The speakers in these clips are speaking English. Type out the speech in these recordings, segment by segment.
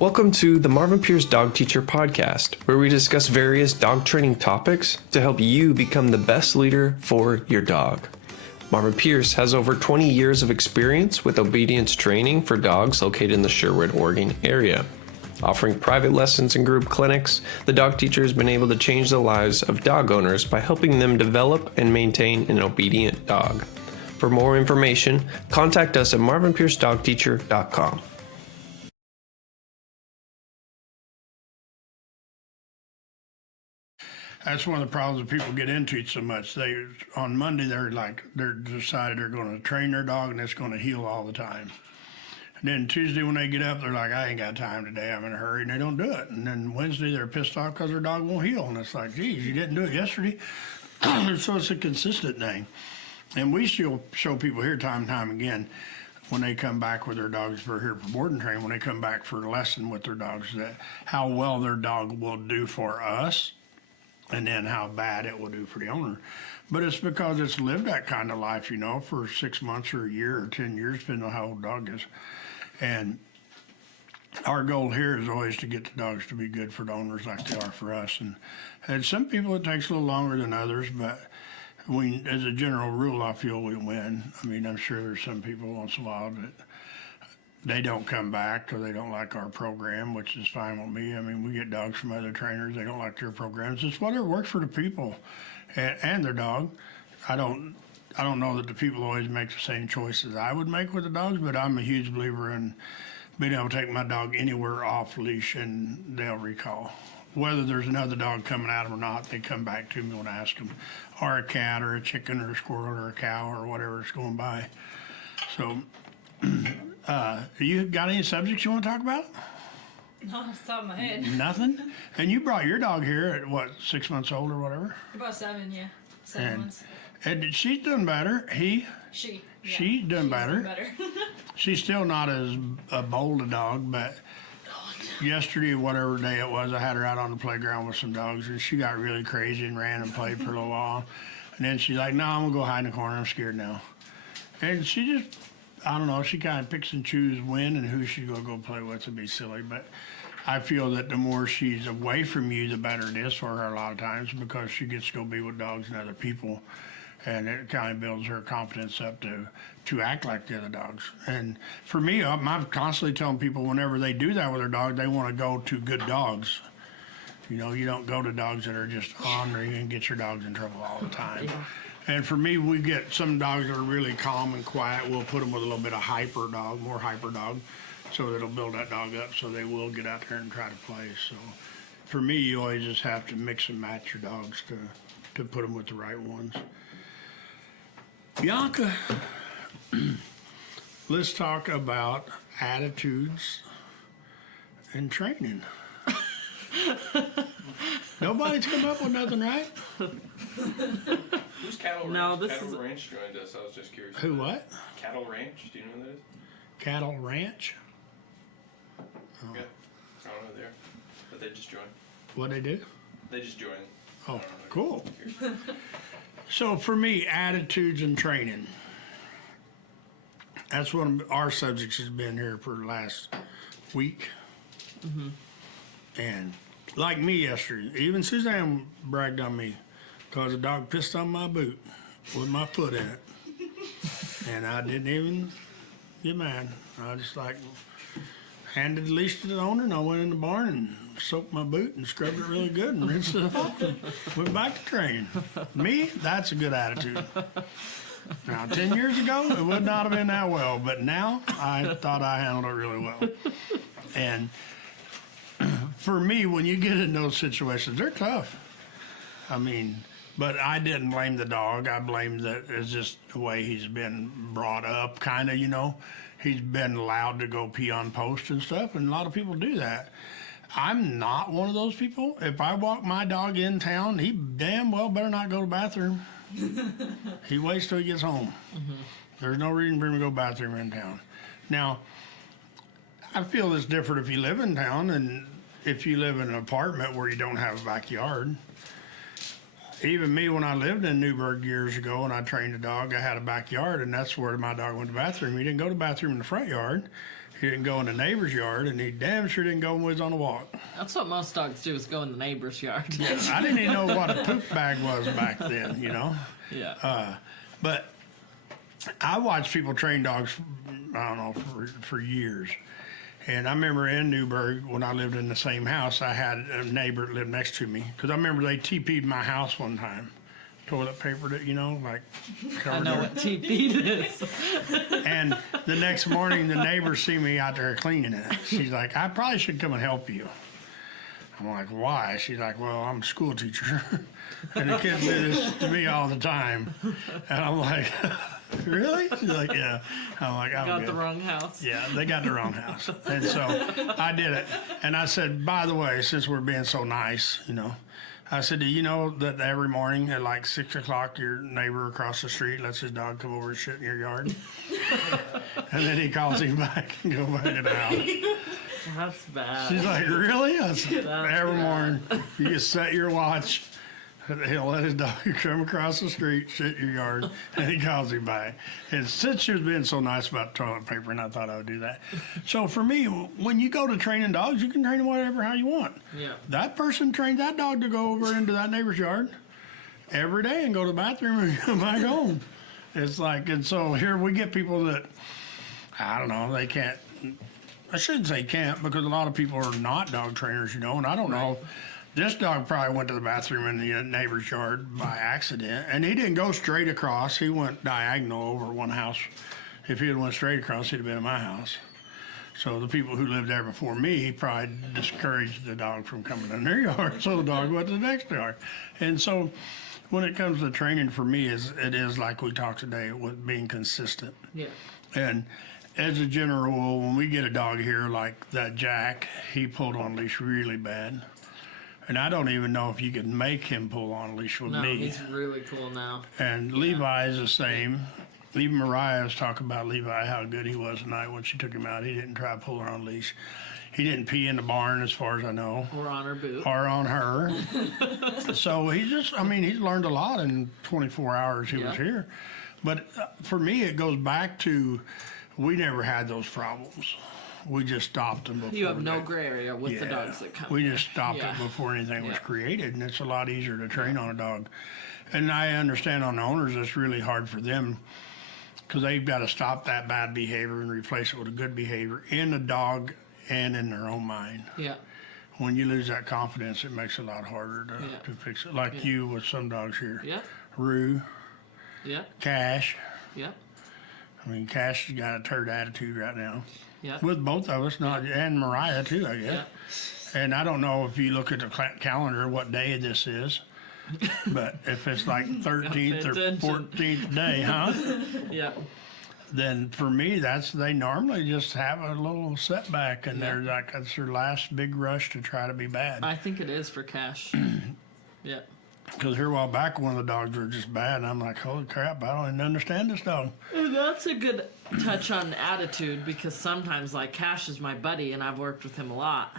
Welcome to the Marvin Pierce Dog Teacher podcast, where we discuss various dog training topics to help you become the best leader for your dog. Marvin Pierce has over 20 years of experience with obedience training for dogs located in the Sherwood, Oregon area. Offering private lessons and group clinics, the dog teacher has been able to change the lives of dog owners by helping them develop and maintain an obedient dog. For more information, contact us at marvinpiercedogteacher.com. That's one of the problems that people get into so much. On Monday they're decided they're going to train their dog and it's going to heal all the time. And then Tuesday when they get up, they're like, I ain't got time today. I'm in a hurry, and they don't do it. And then Wednesday they're pissed off because their dog won't heal, and it's like, geez, you didn't do it yesterday. So it's a consistent thing. And we still show people here time and time again when they come back with their dogs for here for board and train, when they come back for a lesson with their dogs, that how well their dog will do for us, and then how bad it will do for the owner. But it's because it's lived that kind of life, for 6 months or a year or 10 years, depending on how old the dog is. And our goal here is always to get the dogs to be good for the owners like they are for us. And some people it takes a little longer than others, but as a general rule, I feel we win. I mean, I'm sure there's some people once in a while that they don't come back or they don't like our program, which is fine with me. I mean, we get dogs from other trainers. They don't like their programs. It's whatever works for the people and their dog. I don't know that the people always make the same choices I would make with the dogs, but I'm a huge believer in being able to take my dog anywhere off leash and they'll recall. Whether there's another dog coming at them or not, they come back to me when I ask them, or a cat or a chicken or a squirrel or a cow or whatever's going by. So, you got any subjects you want to talk about? No, off the top of my head. Nothing? And you brought your dog here at, what, 6 months old or whatever? About 7, yeah. 7 months. And she's done better. She's done better. She's still not as bold a dog, but yesterday, whatever day it was, I had her out on the playground with some dogs, and she got really crazy and ran and played for a little while. And then she's like, no, I'm going to go hide in the corner. I'm scared now. And she just, I don't know, she kind of picks and chooses when and who she's going to go play with to be silly. But I feel that the more she's away from you, the better it is for her a lot of times, because she gets to go be with dogs and other people. And it kind of builds her confidence up to act like the other dogs. And for me, I'm constantly telling people whenever they do that with their dog, they want to go to good dogs. You don't go to dogs that are just ornery and get your dogs in trouble all the time. And for me, we get some dogs that are really calm and quiet. We'll put them with a little bit of more hyper dog, so that'll build that dog up so they will get out there and try to play. So for me, you always just have to mix and match your dogs to put them with the right ones. Bianca, let's talk about attitudes and training. Nobody's come up with nothing, right? Who's Cattle Ranch? No, this Cattle is- Ranch joined us. I was just curious. Who, what? Cattle Ranch. Do you know who that is? Cattle Ranch? Yeah. I don't know who they are. But they just joined. What'd they do? They just joined. Oh, cool. So for me, attitudes and training. That's one of our subjects has been here for the last week. Mm-hmm. And like me yesterday, even Suzanne bragged on me because the dog pissed on my boot with my foot in it. And I didn't even get mad. I just handed the leash to the owner, and I went in the barn and soaked my boot and scrubbed it really good and rinsed it off and went back to training. Me, that's a good attitude. Now, 10 years ago, it would not have been that well, but now I thought I handled it really well. And for me, when you get in those situations, they're tough. I mean, but I didn't blame the dog. I blamed that it's just the way he's been brought up, kind of, He's been allowed to go pee on posts and stuff, and a lot of people do that. I'm not one of those people. If I walk my dog in town, he damn well better not go to the bathroom. He waits till he gets home. Mm-hmm. There's no reason for him to go to the bathroom in town. Now, I feel it's different if you live in town and if you live in an apartment where you don't have a backyard. Even me, when I lived in Newburgh years ago and I trained a dog, I had a backyard, and that's where my dog went to the bathroom. He didn't go to the bathroom in the front yard. He didn't go in the neighbor's yard, and he damn sure didn't go when we was on the walk. That's what most dogs do, is go in the neighbor's yard. I didn't even know what a poop bag was back then, you know. Yeah. But I watched people train dogs, I don't know, for years. And I remember in Newburgh, when I lived in the same house, I had a neighbor that lived next to me. Because I remember they TP'd my house one time. Toilet papered it, you know, like I covered know it. what TP is. And the next morning, the neighbors see me out there cleaning it. She's like, I probably should come and help you. I'm like, why? She's like, well, I'm a school teacher. And the kids do this to me all the time. And I'm like, really? She's like, yeah. I'm like, I'm Got good. the wrong house. Yeah, they got the wrong house. And so I did it. And I said, by the way, since we're being so nice, you know, I said, do you know that every morning at like 6 o'clock, your neighbor across the street lets his dog come over and shit in your yard? And then he calls him back and go back to the house. That's bad. She's like, really? I said, That's every bad. morning, you just set your watch. He'll let his dog come across the street, shit in your yard, and he calls him back. And since she was being so nice about toilet paper, and I thought I would do that. So for me, when you go to training dogs, you can train them whatever how you want. Yeah. That person trains that dog to go over into that neighbor's yard every day and go to the bathroom and come back home. It's like, and so here we get people that, I don't know, they can't, I shouldn't say can't, because a lot of people are not dog trainers, you know, and I don't know. This dog probably went to the bathroom in the neighbor's yard by accident, and he didn't go straight across. He went diagonal over one house. If he had went straight across, he'd have been in my house. So the people who lived there before me, he probably discouraged the dog from coming in their yard, so the dog went to the next yard. And so when it comes to training, for me, it is like we talked today, with being consistent. Yeah. And as a general rule, when we get a dog here like that Jack, he pulled on leash really bad. And I don't even know if you can make him pull on leash with No, me. he's really cool now. And Levi is the same. Even Mariah was talking about Levi, how good he was tonight when she took him out. He didn't try to pull her on leash. He didn't pee in the barn, as far as I know, Or on her boot. or on her. So he just, I mean, he's learned a lot in 24 hours he was Yeah. here. But for me, it goes back to, we never had those problems. We just stopped them before. You have no they- gray area with the Yeah. dogs that come. We here. just stopped Yeah. it before anything was Yeah. created, and it's a lot easier to train on a dog. And I understand on the owners, it's really hard for them because they've got to stop that bad behavior and replace it with a good behavior in the dog and in their own mind. Yeah. When you lose that confidence, it makes it a lot harder Yeah. to fix it. Like you with some dogs here. Yeah. Rue, Yeah. Cash. Yeah. I mean, Cash has got a turd attitude right now. Yeah. With both of us, not and Mariah too, I guess. Yeah. And I don't know if you look at the calendar what day this is, but if it's like 13th or attention. 14th day, huh? Yeah. Then for me, they normally just have a little setback, and they're like it's their last big rush to try to be bad. I think it is for Cash. Yeah. Because here a while back, one of the dogs were just bad, and I'm like, holy crap, I don't even understand this dog. And that's a good touch on attitude, because sometimes, like, Cash is my buddy and I've worked with him a lot.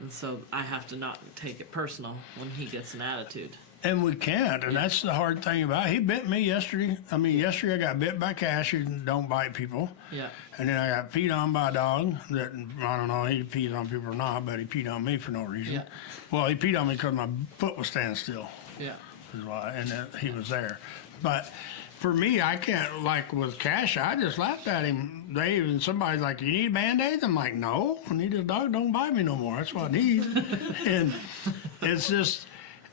And so I have to not take it personal when he gets an attitude. And we can't, and that's the hard thing about it. He bit me yesterday. I mean, yesterday I got bit by Cash, who don't bite people. Yeah. And then I got peed on by a dog that, I don't know, he peed on people or not, but he peed on me for no reason. Yeah. Well, he peed on me because my foot was standing still, Yeah. is why, and he was there. But for me, I can't, like with Cash, I just laughed at him. Somebody's like, you need a Band-Aid? I'm like, no, I need a dog, don't bite me no more. That's what I need. And it's just,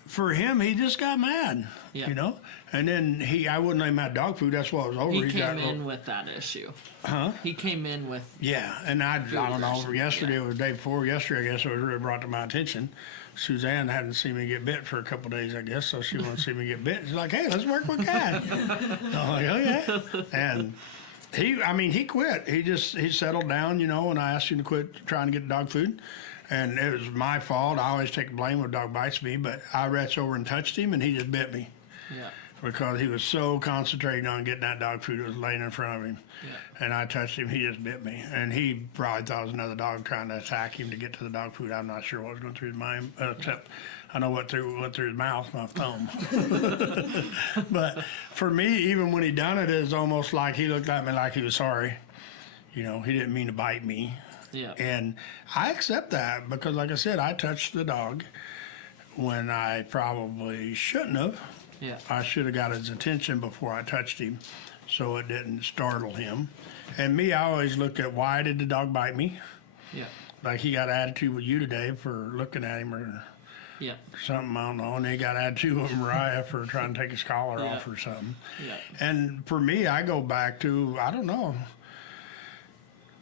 for him, he just got mad, Yeah. you know? And then I wouldn't let him have dog food. That's what was over. He got came in with that issue. Huh? He came in with, Yeah, and I don't know, version, yesterday yeah. or the day before, yesterday I guess it was really brought to my attention. Suzanne hadn't seen me get bit for a couple days, I guess, so she wanted to see me get bit. She's like, hey, let's work with Cat. I'm like, okay. And he quit. He settled down, you know, and I asked him to quit trying to get dog food. And it was my fault. I always take the blame when a dog bites me, but I reached over and touched him, and he just bit me. yeah. Because he was so concentrating on getting that dog food that was laying in front of him. Yeah. And I touched him, he just bit me. And he probably thought it was another dog trying to attack him to get to the dog food. I'm not sure what was going through his mind, except I know what went through his mouth, my thumb. But for me, even when he done it, it's almost like he looked at me like he was sorry. You know, he didn't mean to bite me. Yeah. And I accept that because, like I said, I touched the dog when I probably shouldn't have. Yeah. I should have got his attention before I touched him so it didn't startle him. And me, I always look at why did the dog bite me? Yeah. Like he got attitude with you today for looking at him or Yeah. something, I don't know. And he got attitude with Mariah for trying to take his collar Yeah. off or something. Yeah. And for me, I go back to, I don't know.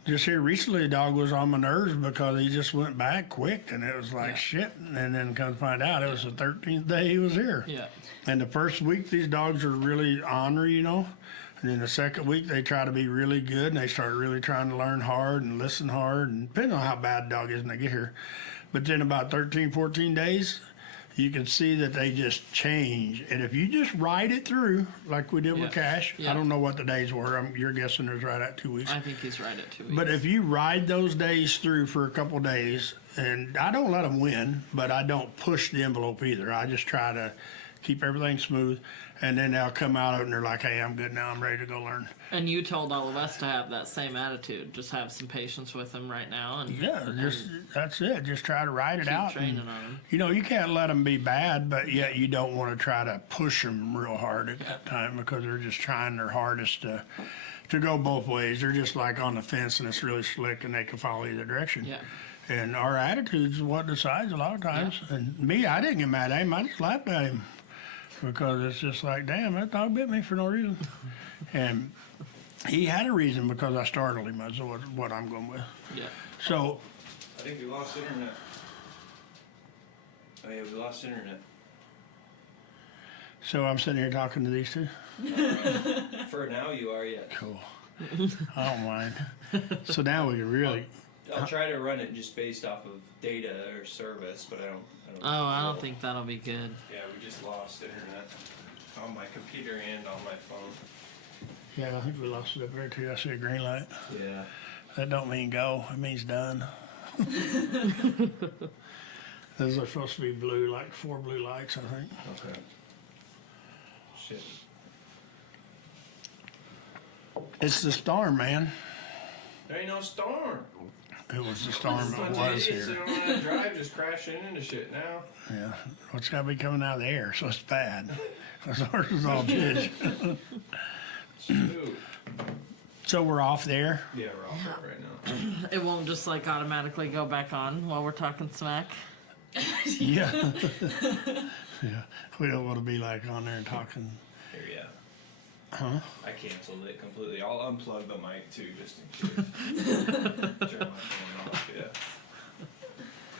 Just here recently, the dog was on my nerves because he just went back quick, and it was like Yeah. shit. And then come to find out, it was the 13th day he was here. Yeah. And the first week, these dogs are really ornery, you know. And then the second week, they try to be really good, and they start really trying to learn hard and listen hard, and depending on how bad the dog is when they get here. But then about 13, 14 days, you can see that they just change. And if you just ride it through, like we did Yeah. with Cash, Yeah. I don't know what the days were. You're guessing there's right at 2 weeks. I think he's right at 2 weeks. But if you ride those days through for a couple days, and I don't let them win, but I don't push the envelope either. I just try to keep everything smooth, and then they'll come out and they're like, hey, I'm good now. I'm ready to go learn. And you told all of us to have that same attitude. Just have some patience with him right now, and Yeah, just that's it. Just try to ride it keep out. training And, on him. you know, you can't let them be bad, but yet you don't want to try to push them real hard at that time because they're just trying their hardest to go both ways. They're just like on the fence and it's really slick and they can follow either direction. Yeah. And our attitude's what decides a lot of times. And me, I didn't get mad at him. I just laughed at him because it's just like, damn, that dog bit me for no reason. And he had a reason because I startled him. That's what I'm going with. Yeah. So I think we lost internet. Oh yeah, we lost internet. So I'm sitting here talking to these two. For now, you are, yes. Cool. I don't mind. So now we can really. I'll try to run it just based off of data or service, but I don't Oh, I will. don't think that'll be good. Yeah, we just lost internet on my computer and on my phone. Yeah, I think we lost it up there too. I see a green light. Yeah. That don't mean go. It means done. Those are supposed to be blue, like 4 blue lights, I think. Okay. Shit. It's the storm, man. There ain't no storm. It was the storm that Bunch of was idiots here. that don't want to drive just crashing into shit now. Yeah, what's got to be coming out of the air, so it's bad. Because ours is all fish. Shoot. So we're off there. Yeah, we're off it right now. It won't just like automatically go back on while we're talking smack. Yeah. Yeah. We don't want to be like on there and talking. Here, yeah. Huh? I canceled it completely. I'll unplug the mic too, just in case. Turn my phone off, yeah.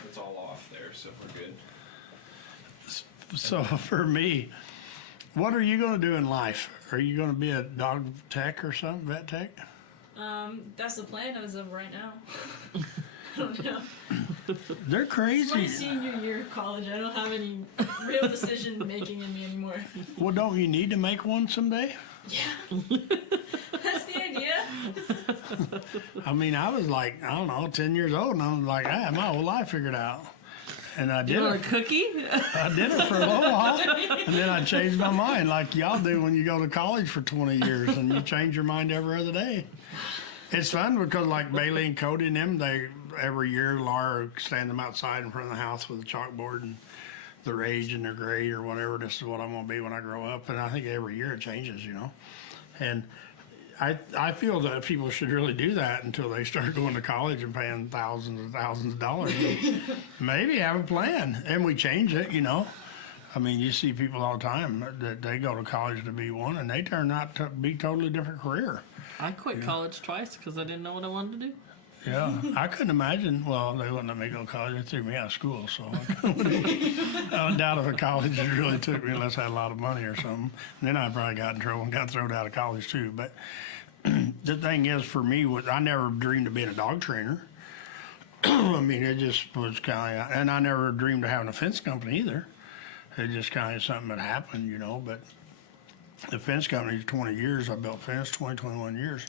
It's all off there, so we're good. So for me, what are you going to do in life? Are you going to be a dog tech or something, vet tech? That's the plan as of right now. I don't know. They're It's my crazy. senior year of college. I don't have any real decision making in me anymore. Well, don't you need to make one someday? Yeah. That's the idea. I mean, I was like, I don't know, 10 years old, and I was like, I have my whole life figured out. And I did You want it. a cookie? I did it for a little while, and then I changed my mind, like y'all do when you go to college for 20 years, and you change your mind every other day. It's fun because, like Bailey and Cody and them, they every year Laura stand them outside in front of the house with a chalkboard and their age and their grade or whatever. This is what I'm gonna be when I grow up, and I think every year it changes, you know. And I feel that people should really do that until they start going to college and paying thousands and thousands of dollars. Maybe have a plan, and we change it, you know. I mean, you see people all the time that they go to college to be one, and they turn out to be totally different career. I quit college twice because I didn't know what I wanted to do. Yeah, I couldn't imagine. Well, they wouldn't let me go to college. They threw me out of school, so I doubt if a college really took me unless I had a lot of money or something. And then I probably got in trouble and got thrown out of college too. But the thing is, for me, I never dreamed of being a dog trainer. I mean, it just was kind of, and I never dreamed of having a fence company either. It just kind of something that happened, you know. But the fence company's 20 years. I built fence 21 years.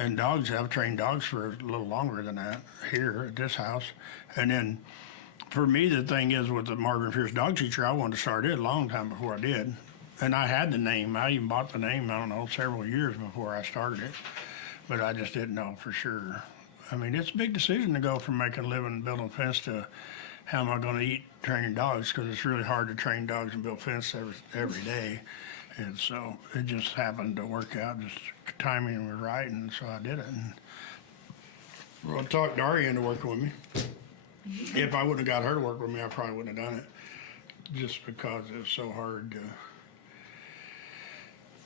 And dogs, I've trained dogs for a little longer than that here at this house. And then for me, the thing is with the Marvin Pierce Dog Teacher, I wanted to start it a long time before I did. And I had the name. I even bought the name, I don't know, several years before I started it. But I just didn't know for sure. I mean, it's a big decision to go from making a living and building a fence to how am I going to eat training dogs, because it's really hard to train dogs and build fence every day. And so it just happened to work out. Just timing was right, and so I did it. And I talked Daria into working with me. If I wouldn't have got her to work with me, I probably wouldn't have done it, just because it was so hard to.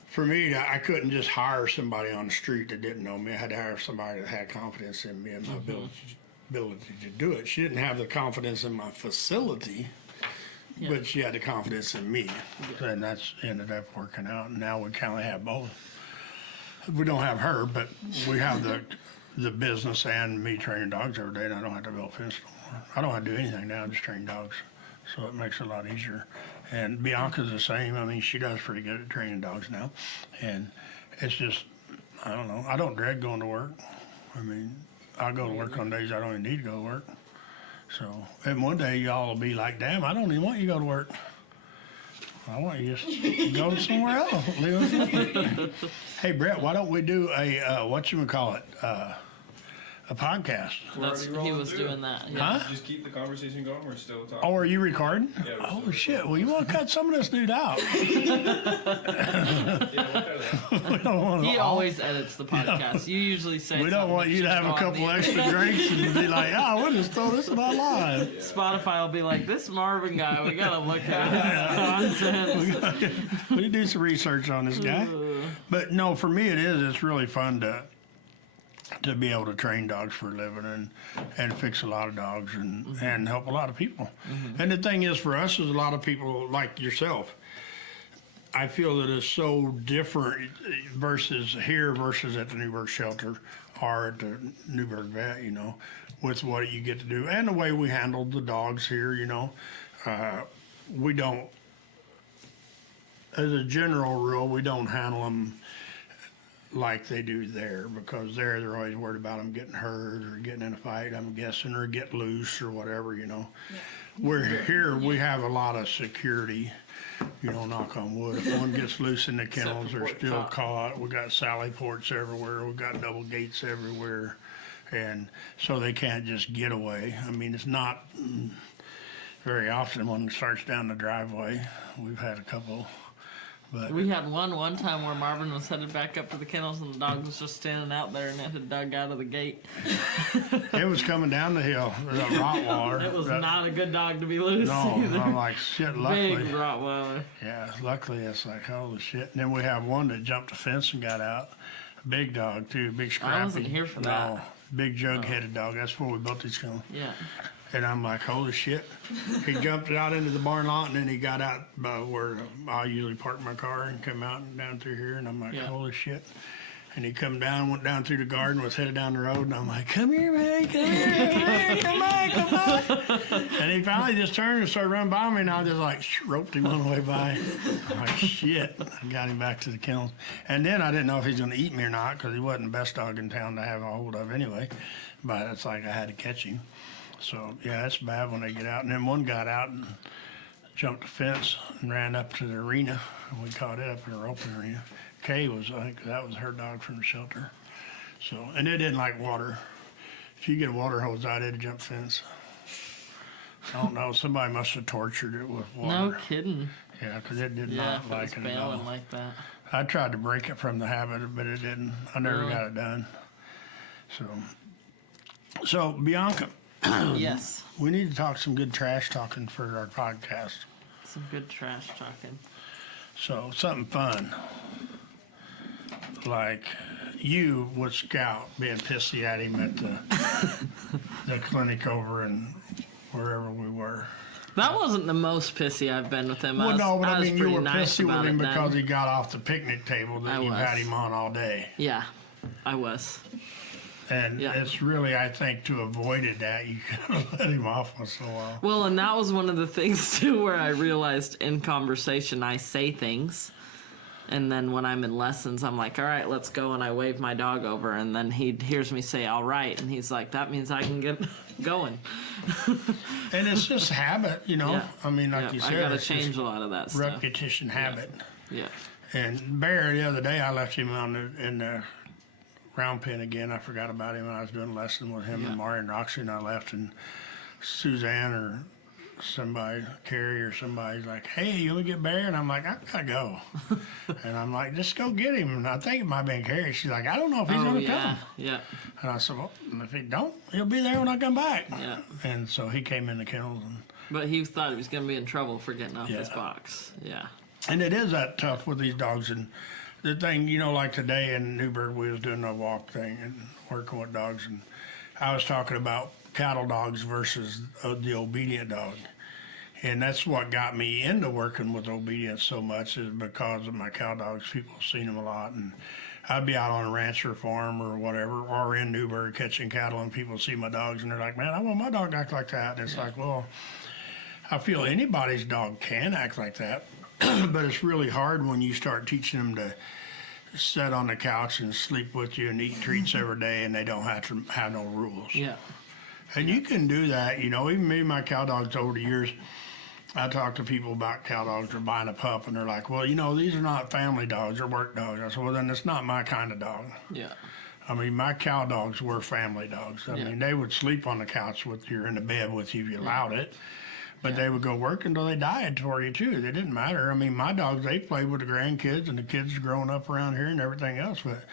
For me, I couldn't just hire somebody on the street that didn't know me. I had to hire somebody that had confidence in me and my ability to do it. She didn't have the confidence in my facility, but she had the confidence in me. And that's ended up working out. And now we kind of have both. We don't have her, but we have the business and me training dogs every day, and I don't have to build a fence no more. I don't have to do anything now, just train dogs. So it makes it a lot easier. And Bianca's the same. I mean, she does pretty good at training dogs now. And it's just, I don't know. I don't dread going to work. I mean, I go to work on days I don't even need to go to work. So, and one day y'all will be like, damn, I don't even want you to go to work. I want you to just go somewhere else. Hey, Brett, why don't we do a, whatchamacallit, a podcast? He was doing that. Yeah. Huh? Just keep the conversation going. We're still talking. Oh, are you recording? Yeah, we're Oh, still shit. Well, you want to cut some of this dude out. Yeah, we'll cut it out. We don't want He always edits the podcast. You usually say We don't something want that you to should have go a on couple the- extra drinks and be like, oh, we'll just throw this in our line. Spotify will be like, this Marvin guy, we gotta look at his content. We need to do some research on this guy. But no, for me it is. It's really fun to be able to train dogs for a living and fix a lot of dogs and help a lot of people. And the thing is, for us, is a lot of people like yourself. I feel that it's so different versus here versus at the Newburgh shelter or at the Newburgh vet, you know, with what you get to do and the way we handle the dogs here, you know. We don't, as a general rule, we don't handle them like they do there, because there they're always worried about them getting hurt or getting in a fight, I'm guessing, or get loose or whatever, you know. We're here, we have a lot of security, you know, knock on wood. If one gets loose in the kennels, they're Port still top. caught. We got sally ports everywhere. We got double gates everywhere. And so they can't just get away. I mean, it's not very often one starts down the driveway. We've had a couple. But We had one time where Marvin was headed back up to the kennels and the dog was just standing out there and it had dug out of the gate. it was coming down the hill. It was a Rottweiler. It was not a good dog to be loose No, either. I'm like, shit, luckily. Big Rottweiler. Yeah, luckily it's like, holy shit. And then we have one that jumped the fence and got out. A big dog, too, big scrappy. I wasn't here for No, that. big jug-headed dog. That's where we built these kennels. Yeah. And I'm like, holy shit. He jumped out into the barn lot, and then he got out by where I usually park my car and come out and down through here. And I'm like, Yeah. holy shit. And he come down, went down through the garden, was headed down the road, and I'm like, come here, man, come here, come on. And he finally just turned and started running by me, and I just like roped him on the way by. I'm like, shit. I got him back to the kennels. And then I didn't know if he was going to eat me or not, because he wasn't the best dog in town to have a hold of anyway. But it's like I had to catch him. So, yeah, it's bad when they get out. And then one got out and jumped the fence and ran up to the arena, and we caught it up in the roping arena. Kay was, I think that was her dog from the shelter. So, and it didn't like water. If you get a water hose out, it'd jump fence. I don't know, somebody must have tortured it with water. No kidding. Yeah, because it did Yeah, not if it was like it at all. bailing like that. I tried to break it from the habit, but it didn't. I never Really? got it done. So Bianca, Yes. we need to talk some good trash talking for our podcast. Some good trash talking. So something fun, like you with Scout being pissy at him at the clinic over in wherever we were. That wasn't the most pissy I've been with him. Well, no, but I was mean you pretty were nice pissy with about him it because then. he got off the picnic table that I you had was. him on all day. Yeah, I was. And Yeah. it's really, I think, to avoid that, you could let him off once in a while. Well, and that was one of the things too where I realized in conversation I say things. And then when I'm in lessons, I'm like, all right, let's go. And I wave my dog over. And then he hears me say, all right. And he's like, that means I can get going. And it's just habit, you know. Yeah. I mean, like Yeah, you said, I got to it's change just a lot of that stuff. repetition habit. Yeah. And Bear, the other day, I left him in the round pen again. I forgot about him when I was doing a lesson with him Yeah. and Mari and Roxy, and I left, and Suzanne or somebody, Carrie or somebody's like, "Hey, you want to get Bear?" And I'm like, "I gotta go." And I'm like, "Just go get him." And I think it might have been Carrie. She's like, "I don't know if he's Oh gonna yeah, come." yeah, And I said, "Well, if he don't, he'll be there when I come back." yeah. And so he came in the kennels, But he thought he was gonna be in trouble for getting off his Yeah. box. Yeah. and it is that tough with these dogs. And the thing, like today in Newburgh, we was doing a walk thing and working with dogs, and I was talking about cattle dogs versus the obedient dog. And that's what got me into working with obedience so much, is because of my cow dogs. People have seen them a lot, and I'd be out on a ranch or farm or whatever, or in Newburgh catching cattle, and people see my dogs and they're like, "Man, I want my dog to act like that." And it's like, well, I feel anybody's dog can act like that, but it's really hard when you start teaching them to sit on the couch and sleep with you and eat treats every day, and they don't have to have no rules. Yeah. And you can do that, even me and my cow dogs over the years. I talk to people about cow dogs or buying a pup, and they're like, "Well, these are not family dogs, they're work dogs." I said, "Well, then it's not my kind of dog." Yeah. I mean, my cow dogs were family dogs. I Yeah. mean, they would sleep on the couch with you, in the bed with you if you allowed it. But they would go work until they died for you, too. They didn't matter. I mean, my dogs, they played with the grandkids and the kids growing up around here and everything else. But,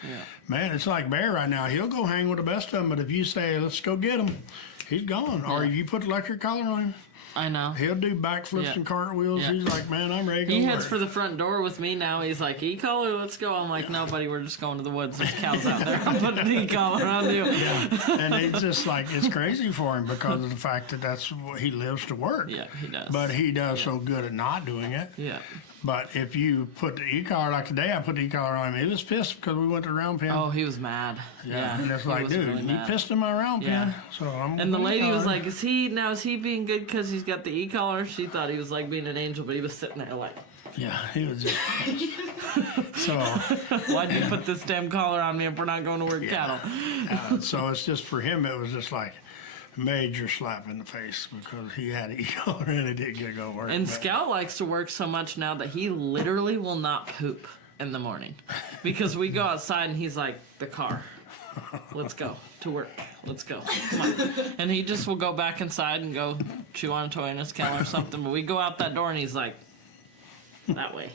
man, it's like Bear right now. He'll go hang with the best of them, but if you say, "Let's go get him," he's gone. Or if you put electric collar on him, I know. he'll do backflips Yeah. and cartwheels. Yeah. He's like, "Man, I'm ready to go He work." heads for the front door with me now. He's like, "E-collar, let's go." I'm like, "No, buddy, we're just going to the woods. There's cows out there. I'm putting an e-collar on you." Yeah, and it's just like, it's crazy for him because of the fact that that's what he lives to work. Yeah, he does. But he does so good at not doing it. Yeah. But if you put the e-collar, like today, I put the e-collar on him. He was pissed because we went to the round pen. Oh, he was mad. Yeah. And it's he like, was dude, really you mad. pissed in my round Yeah. pen. So I'm. And the gonna lady was e-collar. like, is he being good because he's got the e-collar? She thought he was like being an angel, but he was sitting there like, "Yeah, he was just." So, "Why'd you put this damn collar on me if we're not going to work cattle?" so it's just for him. It was just like major slap in the face because he had an e-collar and he didn't get to go work. And But- Scout likes to work so much now that he literally will not poop in the morning because we go outside and he's like, "The car. Let's go to work. Let's go. Come on." And he just will go back inside and go chew on a toy in his kennel or something. But we go out that door and he's like, "That way."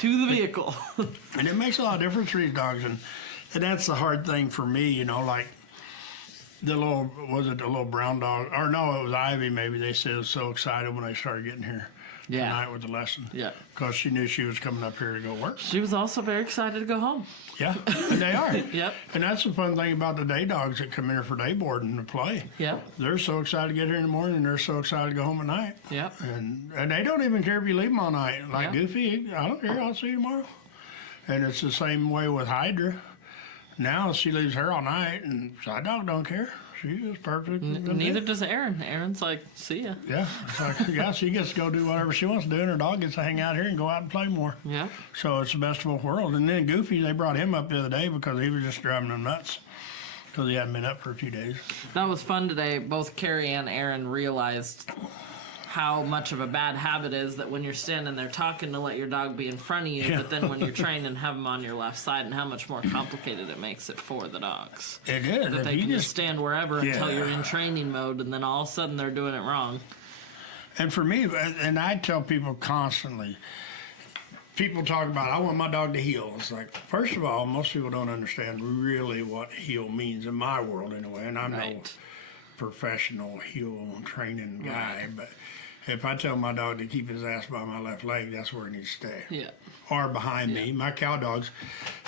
To the vehicle. And it makes a lot of difference for these dogs, and that's the hard thing for me, like the little brown dog, or no, it was Ivy maybe, they said was so excited when they started getting here Yeah. tonight with the lesson. Yeah. Because she knew she was coming up here to go work. She was also very excited to go home. Yeah, and they are. Yep. And that's the fun thing about the day dogs that come in here for day boarding to play. Yep. They're so excited to get here in the morning, and they're so excited to go home at night. Yep. And they don't even care if you leave them all night. Like Yeah. Goofy, I don't care. I'll see you tomorrow. And it's the same way with Hydra. Now she leaves her all night, and Side Dog don't care. She's just perfect. Neither does Aaron. Aaron's like, "See ya." Yeah, it's like, yeah, she gets to go do whatever she wants to do, and her dog gets to hang out here and go out and play more. Yeah. So it's the best of both worlds. And then Goofy, they brought him up the other day because he was just driving them nuts because he hadn't been up for a few days. That was fun today. Both Carrie and Aaron realized how much of a bad habit is that when you're standing there talking to let your dog be in front of you, Yeah. but then when you're training, have them on your left side, and how much more complicated it makes it for the dogs. It is. That If they you can just stand wherever until Yeah. you're in training mode, and then all of a sudden they're doing it wrong. And for me, and I tell people constantly, people talk about, "I want my dog to heel." It's like, first of all, most people don't understand really what heel means in my world anyway. And I'm no Right. professional heel training guy, but if I tell my dog to keep his ass by my left leg, that's where he needs to stay. Yeah. Or behind me. My cow dogs,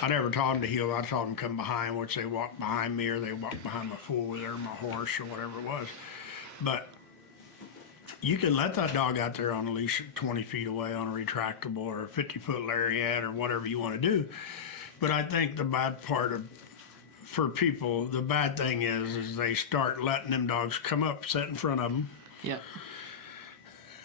I never taught them to heel. I taught them to come behind, which they walk behind me or they walk behind my four-wheeler or my horse or whatever it was. But you can let that dog out there on a leash 20 feet away on a retractable or a 50-foot lariat or whatever you want to do. But I think the bad part for people, the bad thing is they start letting them dogs come up, sit in front of them, Yep.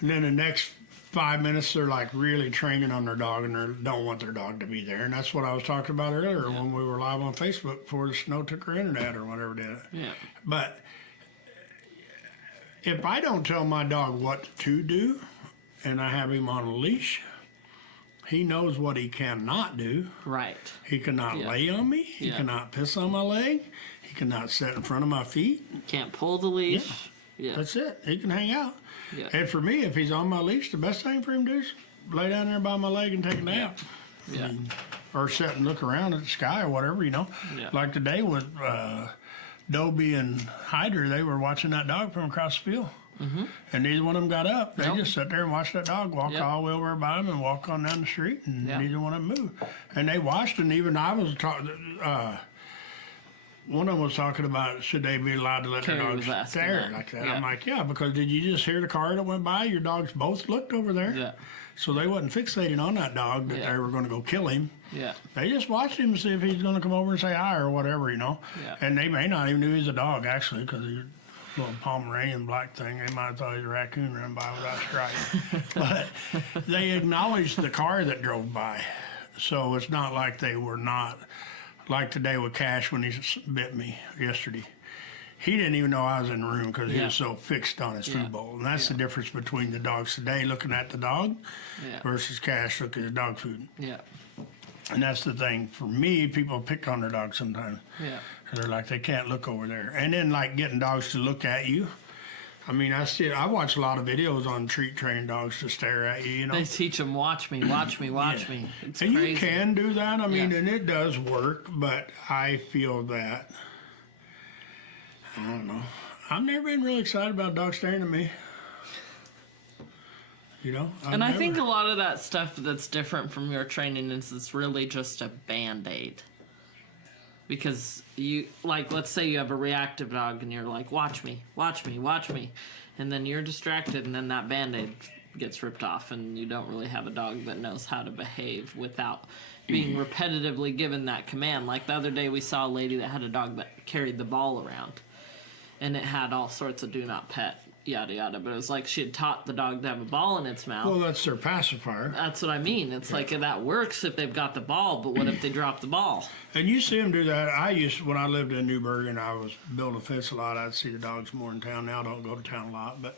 and then the next 5 minutes they're like really training on their dog and they don't want their dog to be there. And that's what I was talking about earlier when we were live on Facebook before the snow took our internet or whatever did it. Yeah. But if I don't tell my dog what to do and I have him on a leash, He knows what he cannot do. Right. He cannot Yeah. lay on me. He Yeah. cannot piss on my leg. He cannot sit in front of my feet. Can't pull the leash. Yeah. That's it. He can hang out. Yeah. And for me, if he's on my leash, the best thing for him to do is lay down there by my leg and take a nap. Yeah. Or sit and look around at the sky or whatever, Yeah. Like today with Dobie and Hyder, they were watching that dog from across the field. Mm-hmm. And neither one of them got up. They just sat there and watched that dog walk all the way over by them and walk on down the street, and neither one of them moved. And they watched, and even I was talking. One of them was talking about should they be allowed to let their Carrie dogs was asking stare that. like that. Yeah. I'm like, yeah, because did you just hear the car that went by? Your dogs both looked over there. Yeah. So they wasn't fixating on that dog that Yeah. they were going to go kill him. Yeah. They just watched him to see if he's going to come over and say hi or whatever, Yeah. And they may not even knew he's a dog, actually, because he's a little Pomeranian black thing. They might have thought he was a raccoon running by without stripes. But they acknowledged the car that drove by. So it's not like they were not, like today with Cash when he bit me yesterday. He didn't even know I was in the room because he was so fixed on his food bowl. And that's the difference between the dogs today looking at the dog versus Cash looking at his dog food. Yeah. And that's the thing. For me, people pick on their dogs sometimes. Yeah. They're like, they can't look over there. And then, like, getting dogs to look at you. I mean, I watch a lot of videos on treat training dogs to stare at you, They teach them, watch me, watch me, watch me. It's and crazy. you can do that. I mean, Yeah. and it does work, but I feel that, I don't know. I've never been really excited about dogs staring at me. And I think a lot of that stuff that's different from your training is it's really just a Band-Aid. Because you, like, let's say you have a reactive dog and you're like, watch me, watch me, watch me. And then you're distracted and then that Band-Aid gets ripped off and you don't really have a dog that knows how to behave without being repetitively given that command. Like the other day we saw a lady that had a dog that carried the ball around. And it had all sorts of do not pet, yada yada. But it was like she had taught the dog to have a ball in its mouth. Well, that's their pacifier. That's what I mean. It's like that works if they've got the ball, but what if they drop the ball? And you see them do that. When I lived in Newburgh and I was building a fence a lot, I'd see the dogs more in town. Now I don't go to town a lot, but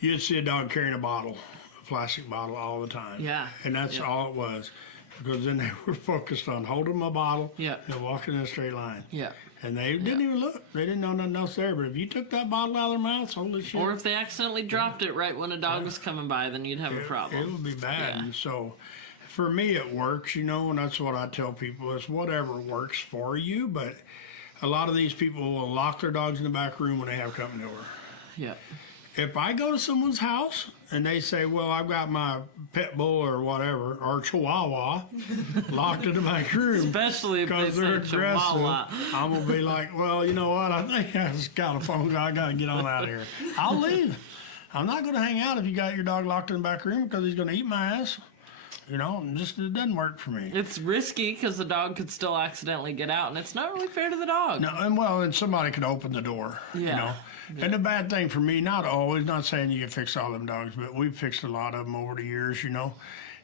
you'd see a dog carrying a bottle, a plastic bottle all the time. Yeah. And that's all it was. Because then they were focused on holding my bottle and walking in a straight line. Yeah. And they didn't even look. They didn't know nothing else there. But if you took that bottle out of their mouths, holy shit. Or if they accidentally dropped it right when a dog was coming by, then you'd have a problem. It would be bad. Yeah. And so for me, it works, and that's what I tell people. It's whatever works for you. But a lot of these people will lock their dogs in the back room when they have company over. Yeah. If I go to someone's house and they say, well, I've got my pit bull or whatever, or chihuahua locked in the back room Especially if they because they're say aggressive, chihuahua. I'm going to be like, well, you know what? I think I just got a phone call. I got to get on out of here. I'll leave. I'm not going to hang out if you got your dog locked in the back room because he's going to eat my ass. It doesn't work for me. It's risky because the dog could still accidentally get out, and it's not really fair to the dog. No, and somebody could open the door, Yeah. And the bad thing for me, not saying you can fix all them dogs, but we've fixed a lot of them over the years,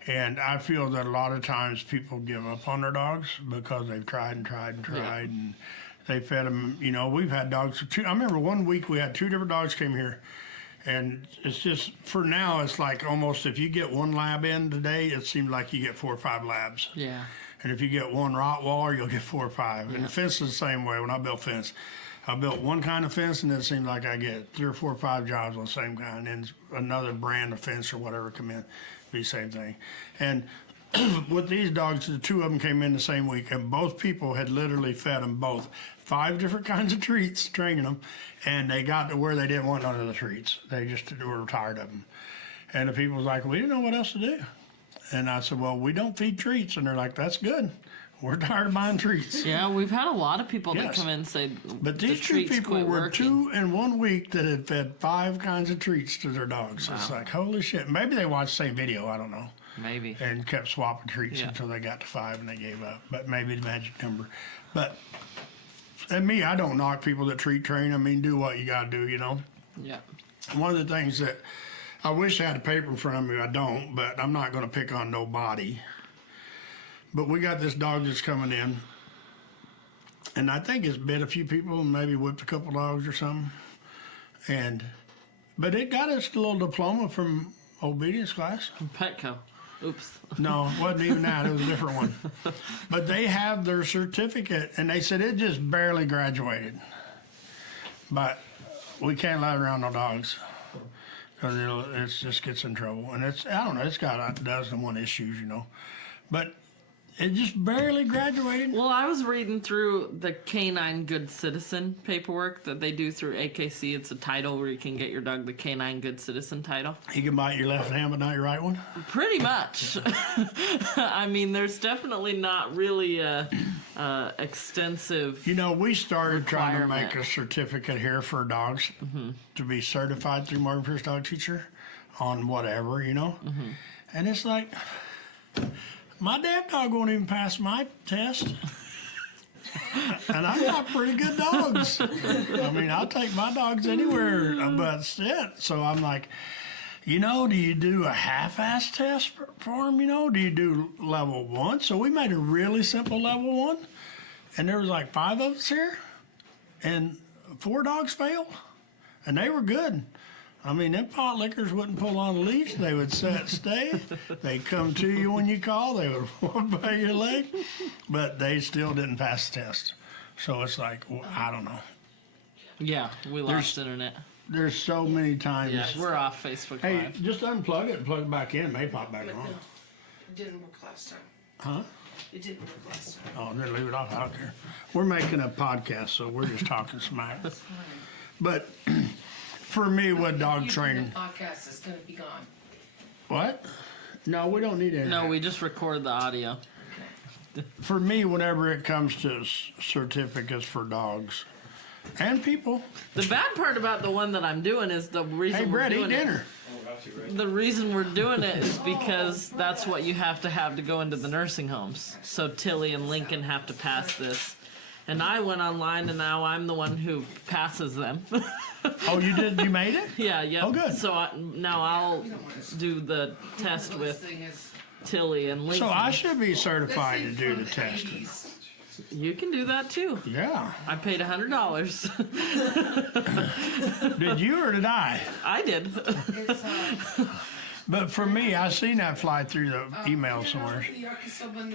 And I feel that a lot of times people give up on their dogs because they've tried and tried and tried, and they fed them. We've had dogs. I remember one week we had 2 different dogs came here, and it's just for now it's like almost if you get 1 lab in today, it seems like you get 4 or 5 labs. Yeah. And if you get 1 Rottweiler, you'll get 4 or 5. And the fence is the same way. When I built fence, I built one kind of fence, and then it seemed like I get 3 or 4 or 5 jobs on the same kind, and another brand of fence or whatever come in, be the same thing. And with these dogs, the 2 of them came in the same week, and both people had literally fed them both 5 different kinds of treats, training them, and they got to where they didn't want none of the treats. They just were tired of them. And the people was like, we didn't know what else to do. And I said, well, we don't feed treats. And they're like, that's good. We're tired of buying treats. Yeah, we've had a lot of people that Yes. come in and say, But these the 2 treats people quit were working. 2 in 1 week that had fed 5 kinds of treats to their dogs. It's like, holy shit. Maybe they watched the same video, I don't know, Maybe. and kept swapping treats Yeah. until they got to 5 and they gave up. But maybe the magic number. But, and me, I don't knock people that treat train. I mean, do what you got to do, Yeah. One of the things that I wish I had a paper in front of me, I don't, but I'm not going to pick on nobody. But we got this dog that's coming in, and I think it's bit a few people and maybe whipped a couple dogs or something. But it got us a little diploma from obedience class. Petco. Oops. No, it wasn't even that. It was a different one. But they have their certificate, and they said it just barely graduated. But we can't let it around no dogs because it just gets in trouble. And I don't know, it's got a dozen and one issues, you know. But it just barely graduated. Well, I was reading through the Canine Good Citizen paperwork that they do through AKC. It's a title where you can get your dog the Canine Good Citizen title. He can bite your left hand, but not your right one. Pretty much. I mean, there's definitely not really a extensive. You know, we started trying to make requirement. a certificate here for dogs to be certified through Marvin Pierce Dog Teacher on whatever, you know. And it's like, my damn dog won't even pass my test. And I got pretty good dogs. I mean, I'll take my dogs anywhere but sit. So I'm like, you know, do you do a half-ass test for them, you know? Do you do level 1? So we made a really simple level 1. And there was like 5 of us here. And 4 dogs failed. And they were good. I mean, them pot lickers wouldn't pull on a leash. They would stay. They'd come to you when you call. They would walk by your leg. But they still didn't pass the test. So it's like, well, I don't know. Yeah, we lost internet. There's so many times. Yeah, we're off Facebook Hey, Live. just unplug it and plug it back in. It may pop back But on. no, it didn't work last time. Huh? It didn't work last time. Oh, then leave it off out there. We're making a podcast, so we're just talking smack. But for me, with dog training, The podcast is gonna be gone. what? No, we don't need internet. No, we just record the audio. For me, whenever it comes to certificates for dogs and people, The bad part about the one that I'm doing is the reason hey, we're Brett, eat doing dinner. it. The reason we're doing it is because that's what you have to go into the nursing homes. So Tilly and Lincoln have to pass this. And I went online, and now I'm the one who passes them. Oh, you did? You made it? Yeah, yeah. Oh, good. So now I'll do the test This with thing is. Tilly and Lincoln. So I should be this certified to thing do from the testing. 80s. You can do that too. Yeah. I paid $100. Did you or did I? I did. It's, But for me, I seen that fly through the email somewhere.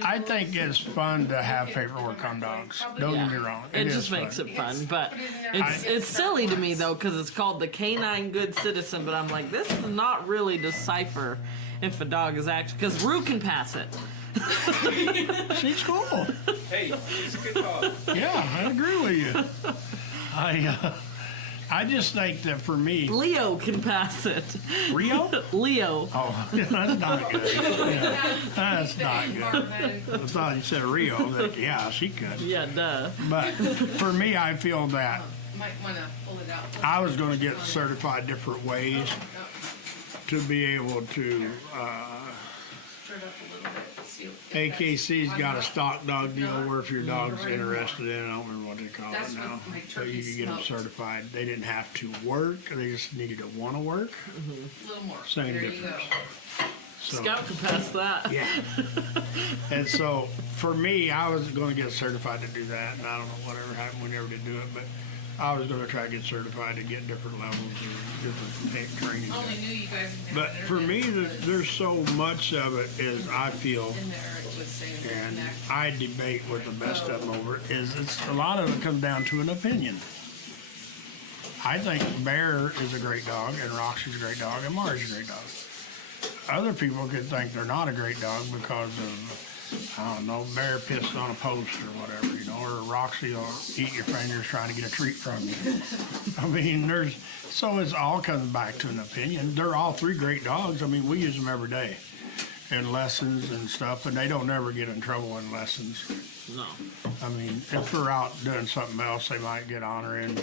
I think it's fun to have paperwork on dogs. Don't get me wrong. It is just fun. makes it fun, but it's silly to me though because it's called the Canine Good Citizen. But I'm like, this is not really decipher if a dog is actually because Rue can pass it. She's cool. Hey, he's a good dog. Yeah, I agree with you. I just think that for me, Leo can pass it. Rio? Leo. Oh, that's not good. Yeah, that's not good. I thought you said Rio. That, yeah, she could. Yeah, duh. But for me, I feel that Might wanna pull it out. I was going to get certified different ways to be able to. Straight up a little bit. See if AKC's got a stock dog deal where if your dog's interested in it, I don't remember what they call That's it now, what my so you turkey could get them smoked. certified. They didn't have to work; they just needed to want to work. a little more. Same There difference. you go. So, Scout can pass that. yeah. And so for me, I was going to get certified to do that, and I don't know whatever happened. We never did do it, but I was going to try to get certified to get different levels of different training. Only knew you guys didn't But have for me, internet, but there's so much of it is I feel. in there it was saying And connect. I debate with the best of them over it, is it's a lot of it comes down to an opinion. I think Bear is a great dog, and Roxy's a great dog, and Marie's a great dog. Other people could think they're not a great dog because of, I don't know, Bear pissed on a post or whatever, you know, or Roxy will eat your fingers trying to get a treat from you. I mean, so it all comes back to an opinion. They're all 3 great dogs. I mean, we use them every day in lessons and stuff, and they don't never get in trouble in lessons. No. I mean, if they're out doing something else, they might get honor and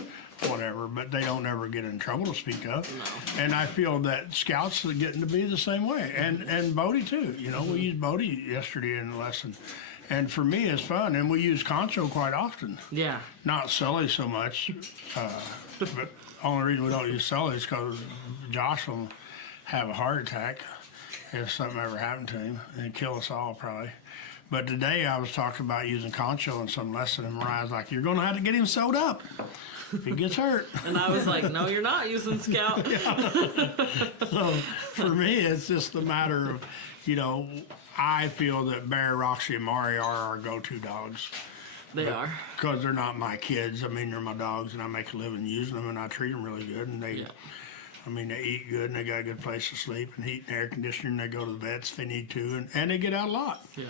whatever, but they don't ever get in trouble to speak up. No. And I feel that Scouts are getting to be the same way, and Bodie too. You know, we used Bodie yesterday in the lesson, and for me, it's fun. And we use Concho quite often. Yeah. Not Sully so much, but only reason we don't use Sully is because Josh will have a heart attack if something ever happened to him and kill us all probably. But today I was talking about using Concho in some lesson, and Mariah's like, "You're going to have to get him sewed up if he gets hurt." And I was like, no, you're not using Scout. So for me, it's just a matter of, I feel that Bear, Roxy, and Mari are our go-to dogs. They are. Because they're not my kids. I mean, they're my dogs, and I make a living using them, and I treat them really good. And they, they eat good, and they got a good place to sleep, and heat and air conditioning. They go to the vets if they need to, and they get out a lot. Yeah.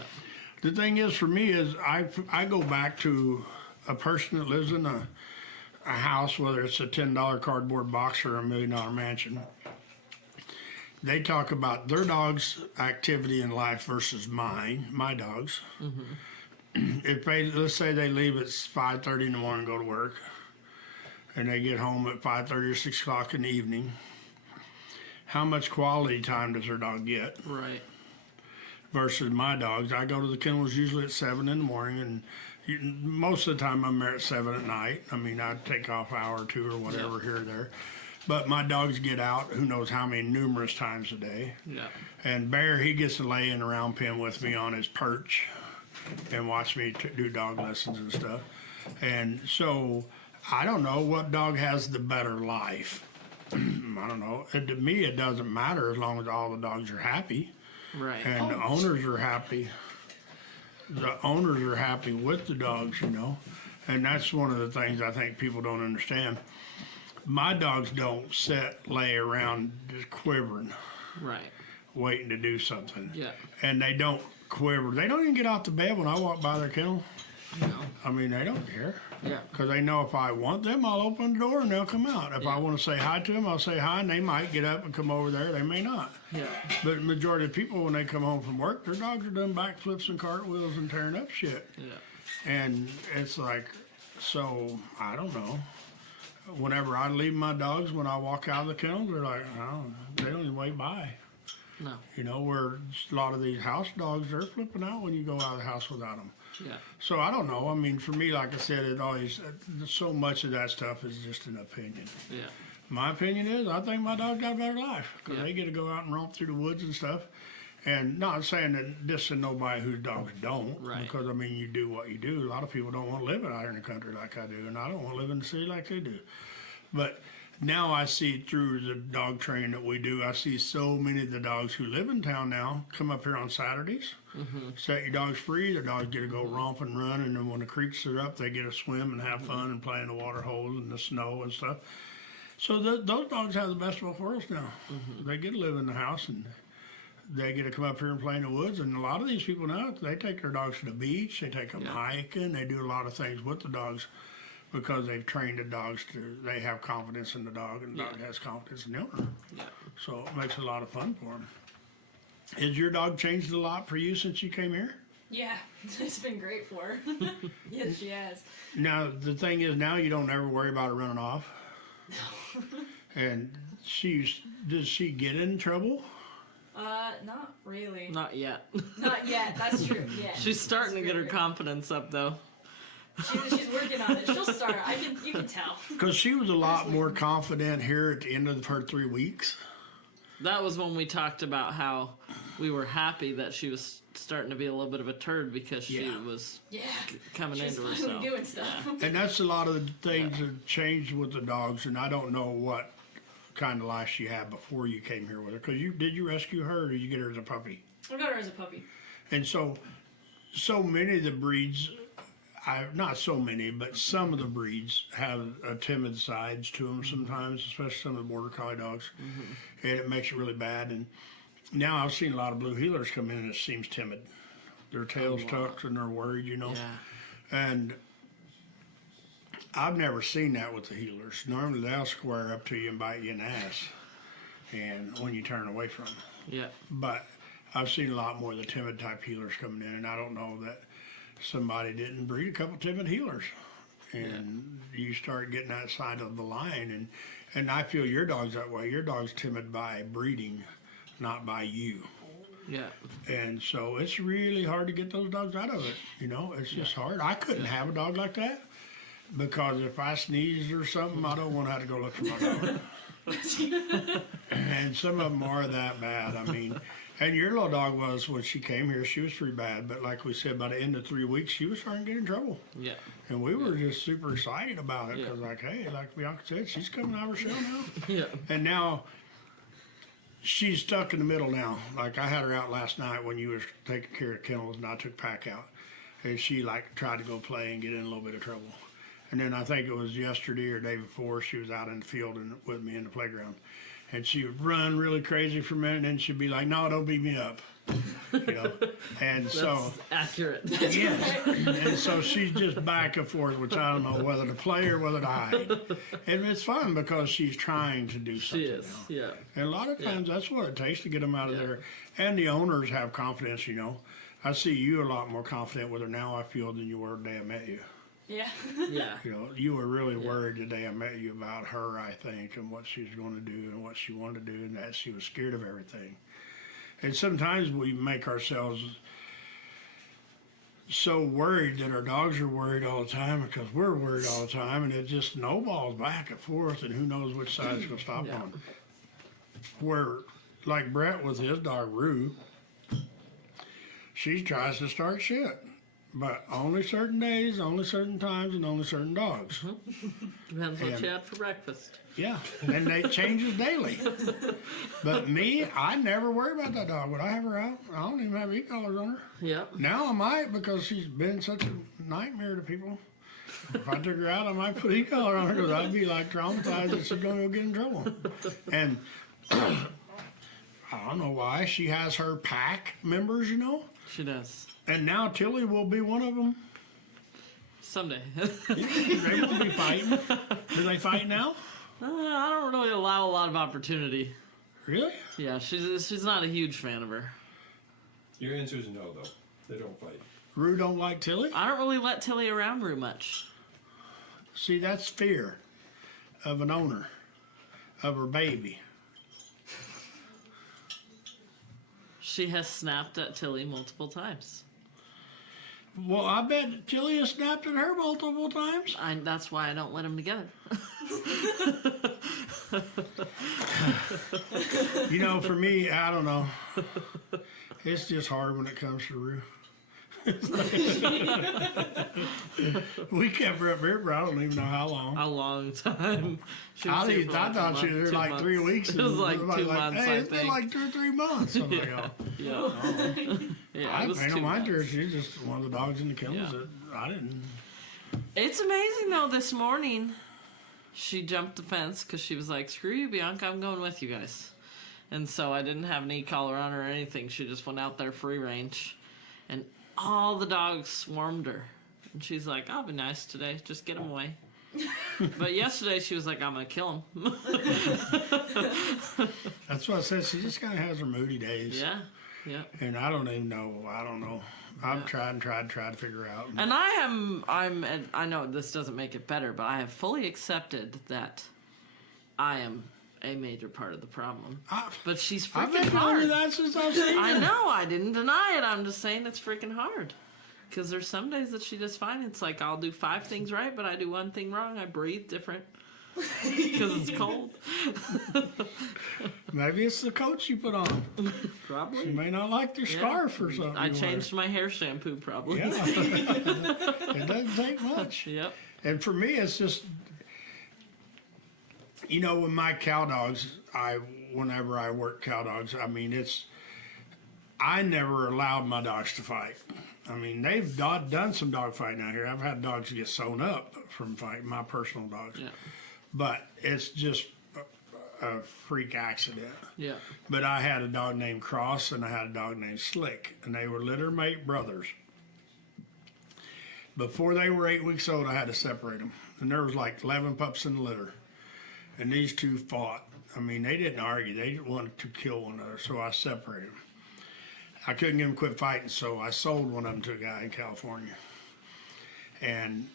The thing is, for me, is I go back to a person that lives in a house, whether it's a $10 cardboard box or a $1 million mansion. They talk about their dog's activity in life versus my dog's. If let's say they leave at 5:30 in the morning and go to work, and they get home at 5:30 or 6 o'clock in the evening, how much quality time does their dog get? Right. Versus my dogs, I go to the kennels usually at 7 in the morning, and most of the time I'm there at 7 at night. I mean, I take off an hour or two or whatever here or there. But my dogs get out who knows how many numerous times a day. Yeah. And Bear, he gets to lay in a round pen with me on his perch and watch me do dog lessons and stuff. And so I don't know what dog has the better life. I don't know. To me, it doesn't matter as long as all the dogs are happy. Right. And the owners are happy. The owners are happy with the dogs, And that's one of the things I think people don't understand. My dogs don't lay around just quivering, Right. waiting to do something. Yeah. And they don't quiver. They don't even get out the bed when I walk by their kennel. No. I mean, they don't care. Yeah. Because they know if I want them, I'll open the door and they'll come out. If I want to say hi to them, I'll say hi, and they might get up and come over there. They may not. Yeah. But the majority of people, when they come home from work, their dogs are doing backflips and cartwheels and tearing up shit. Yeah. And it's like, so, I don't know. Whenever I leave my dogs, when I walk out of the kennel, they're like, oh, they don't even wait by. No. Where a lot of these house dogs, they're flipping out when you go out of the house without them. Yeah. So I don't know. I mean, for me, like I said, it always, so much of that stuff is just an opinion. Yeah. My opinion is, I think my dog got a better life because Yeah. they get to go out and romp through the woods and stuff. And not saying that this is nobody whose dogs don't, Right. because I mean, you do what you do. A lot of people don't want to live out here in the country like I do, and I don't want to live in the city like they do. But now I see through the dog training that we do, I see so many of the dogs who live in town now come up here on Saturdays, set your dogs free. The dogs get to go romp and run, and then when the creeks are up, they get to swim and have fun and play in the water holes and the snow and stuff. So those dogs have the best of both worlds now. They get to live in the house, and they get to come up here and play in the woods. And a lot of these people now, they take their dogs to the beach, they take them hiking, they do a lot of things with the dogs because they've trained the dogs they have confidence in the dog, and the dog has confidence in the owner. Yeah. So it makes it a lot of fun for them. Has your dog changed a lot for you since you came here? Yeah, it's been great for her. Yes, she has. Now, the thing is, now you don't ever worry about her running off. And does she get in trouble? Not really. Not yet. Not yet. That's true. Yeah. She's starting to That's get her very confidence up though. She's working on it. She'll start. You can tell. Because she was a lot more confident here at the end of her 3 weeks. That was when we talked about how we were happy that she was starting to be a little bit of a turd because she was Yeah. coming She's into finally herself. doing stuff. And that's a lot of the things that changed with the dogs, and I don't know what kind of life she had before you came here with her. Because did you rescue her, or did you get her as a puppy? I got her as a puppy. And so many of the breeds, not so many, but some of the breeds have a timid sides to them sometimes, especially some of the border collie dogs, and it makes it really bad. And now I've seen a lot of blue heelers come in and it seems timid. Their tails tucked and they're worried, Yeah. And I've never seen that with the healers. Normally they'll square up to you and bite you in the ass, and when you turn away from them. Yeah. But I've seen a lot more of the timid type healers coming in, and I don't know that somebody didn't breed a couple timid healers. And you start getting that side of the line, and I feel your dog's that way. Your dog's timid by breeding, not by you. Yeah. And so it's really hard to get those dogs out of it. It's just hard. I couldn't have a dog like that because if I sneezed or something, I don't want to have to go look for my dog. And some of them are that bad. I mean, And your little dog was, when she came here, she was pretty bad. But like we said, by the end of 3 weeks, she was starting to get in trouble. Yeah. And we were just super excited about it Yeah. because, like, hey, like Bianca said, she's coming out of her shell now. Yeah. And now she's stuck in the middle now. Like, I had her out last night when you was taking care of kennels, and I took Pack out. And she, like, tried to go play and get in a little bit of trouble. And then I think it was yesterday or day before, she was out in the field and with me in the playground. And she would run really crazy for a minute, and then she'd be like, no, don't beat me up. You know? And so, That's accurate. yes. And so she's just back and forth, which I don't know whether to play or whether to hide. And it's fun because she's trying to do something. She is. Now. Yeah. And a lot of times that's what it takes to get them out of Yeah. there. And the owners have confidence, you know. I see you a lot more confident with her now, I feel, than you were the day I met you. Yeah. Yeah. You know, you were really worried the day I met you about her, I think, and what she was going to do and what she wanted to do, and that she was scared of everything. And sometimes we make ourselves so worried that our dogs are worried all the time because we're worried all the time, and it just snowballs back and forth, and who knows which side it's going to stop Yeah. on. Where, like Brett with his dog, Rue, she tries to start shit. But only certain days, only certain times, and only certain dogs. Depends what And- you had for breakfast. Yeah, and they changes daily. But me, I never worry about that dog. When I have her out, I don't even have e-collars on her. Yep. Now I might because she's been such a nightmare to people. If I took her out, I might put e-collar on her because I'd be like traumatized that she's going to get in trouble. And I don't know why. She has her pack members, you know. She does. And now Tilly will be one of them. Someday. They will be fighting. Do they fight now? I don't really allow a lot of opportunity. Really? Yeah, she's not a huge fan of her. Your answer is no, though. They don't fight. Rue don't like Tilly? I don't really let Tilly around Rue much. See, that's fear of an owner, of her baby. She has snapped at Tilly multiple times. Well, I bet Tilly has snapped at her multiple times. That's why I don't let them together. You know, for me, I don't know. It's just hard when it comes to Rue. We kept her up here for I don't even know how long. A long time. She was I here for like thought she was there like 3 weeks. It was like everybody 2 months, Hey, I it's been think. like 2 or 3 months. I'm like, oh. Yeah. Yeah, I it was don't 2 mind her. months. She's just one of the dogs in the kennels Yeah. that I didn't. It's amazing though. This morning, she jumped the fence because she was like, "Screw you, Bianca. I'm going with you guys." And so I didn't have an e-collar on her or anything. She just went out there free range, and all the dogs swarmed her. And she's like, "I'll be nice today. Just get them away." But yesterday she was like, "I'm gonna kill them." That's what I said. She just kind of has her moody days. Yeah, yeah. And I don't even know. I don't know. I've tried to figure out. And I know this doesn't make it better, but I have fully accepted that I am a major part of the problem. But she's I've freaking been telling hard. you that since I've seen I her. know, I didn't deny it. I'm just saying it's freaking hard. Because there's some days that she does fine. It's like I'll do 5 things right, but I do 1 thing wrong. I breathe different because it's cold. Maybe it's the coat you put on. You Probably. may not like your scarf or something. I you wear. changed my hair shampoo probably. Yeah. It doesn't take much. Yep. And for me, it's just, you know, with my cow dogs, whenever I work cow dogs, I mean, I never allowed my dogs to fight. I mean, they've done some dog fighting out here. I've had dogs get sewn up from fighting, my personal dogs. Yeah. But it's just a freak accident. Yeah. But I had a dog named Cross and I had a dog named Slick, and they were litter mate brothers. Before they were 8 weeks old, I had to separate them. And there was like 11 pups in the litter. And these two fought. I mean, they didn't argue. They wanted to kill one another, so I separated them. I couldn't get them to quit fighting, so I sold one of them to a guy in California. And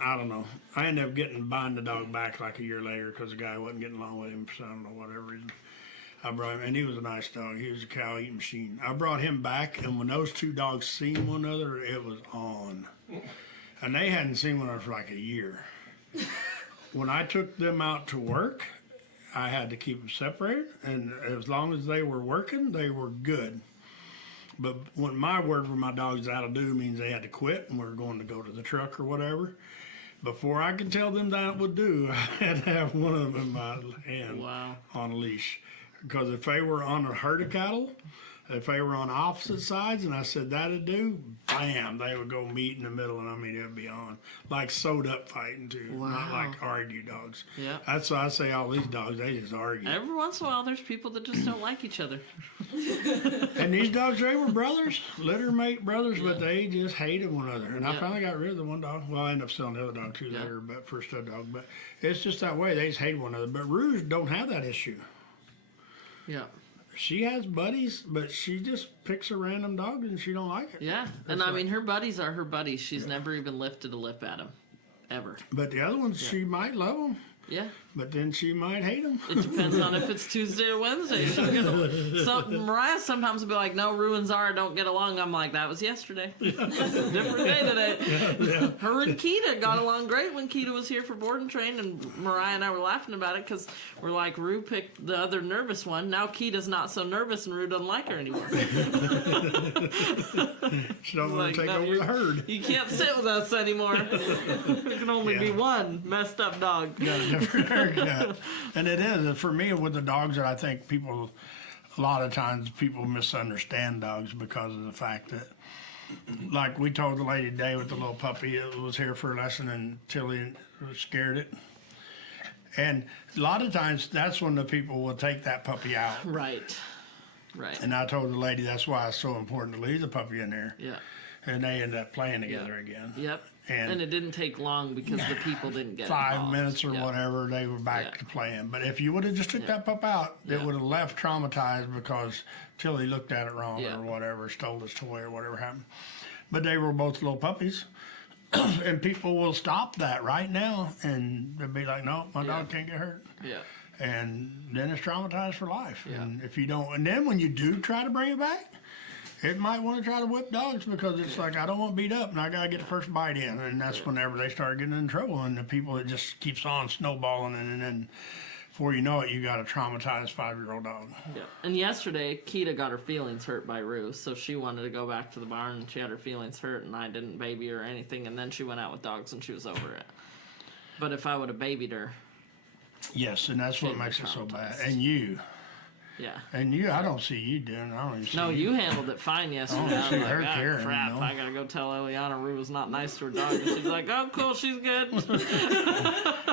I don't know. I ended up buying the dog back like a year later because the guy wasn't getting along with him for I don't know, whatever reason. I brought him, and he was a nice dog. He was a cow eating machine. I brought him back, and when those 2 dogs seen one another, it was on. And they hadn't seen one another for like a year. When I took them out to work, I had to keep them separated, and as long as they were working, they were good. But when my word for my dogs that'll do means they had to quit and we were going to go to the truck or whatever. Before I could tell them that would do, I had to have one of them in my hand Wow. on a leash. Because if they were on a herd of cattle, if they were on opposite sides and I said that'd do, bam, they would go meet in the middle, and I mean, it would be on. Like sewed up fighting too, not Wow. like argue dogs. Yeah. That's why I say all these dogs, they just argue. Every once in a while, there's people that just don't like each other. And these dogs, they were brothers, litter mate brothers, but they just hated one another. And I Yeah. finally got rid of the one dog. Well, I ended up selling the other dog too Yeah. later, but for a stud dog. But it's just that way. They just hate one another. But Rouge don't have that issue. Yeah. She has buddies, but she just picks a random dog and she don't like it. Yeah. And That's I mean, her buddies are her buddies. She's never even lifted a lip at him. Ever. But the other ones, she might love them, Yeah. but then she might hate them. It depends on if it's Tuesday or Wednesday. She's gonna, so Mariah sometimes will be like, "No, Rue and Zara don't get along." I'm like, "That was yesterday. It's a different day today." Her and Keita got along great when Keita was here for board and train, and Mariah and I were laughing about it because we're like, Rue picked the other nervous one. Now Keita's not so nervous, and Rue doesn't like her anymore. She don't want Like, to take no, over the herd. You can't sit with us anymore. There can only be Yeah. one messed up dog. Got a different haircut. And it is, for me, with the dogs that I think people, a lot of times people misunderstand dogs because of the fact that, like we told the lady today with the little puppy that was here for a lesson and Tilly scared it. And a lot of times that's when the people will take that puppy out. Right. Right. And I told the lady that's why it's so important to leave the puppy in there. Yeah. And they ended up playing together again. Yep. And And it didn't take long because the people didn't get 5 involved. minutes or Yeah. whatever, they were back Yeah. to playing. But if you would have just took that pup out, it Yeah. would have left traumatized because Tilly looked at it wrong Yeah. or whatever, stole his toy or whatever happened. But they were both little puppies. And people will stop that right now and they'll be like, no, my dog can't get hurt. Yeah. And then it's traumatized for life. Yeah. And if you don't, and then when you do try to bring it back, it might want to try to whip dogs because it's like, I don't want to beat up and I got to get the first bite in. And that's whenever they start getting in trouble. And the people, it just keeps on snowballing. And then before you know it, you got a traumatized 5-year-old dog. Yeah. And yesterday, Keita got her feelings hurt by Rue, so she wanted to go back to the barn and she had her feelings hurt, and I didn't baby her or anything, and then she went out with dogs and she was over it. But if I would have babied her, Yes, and that's what She'd be makes it so bad. traumatized. Yeah, yeah. I don't see you doing. I don't even see No, you. you handled it fine yesterday. Oh, I was see like, her "Ah, caring, crap, you know." I gotta go tell Eliana Rue was not nice to her dog." And she's like, "Oh, cool, she's good."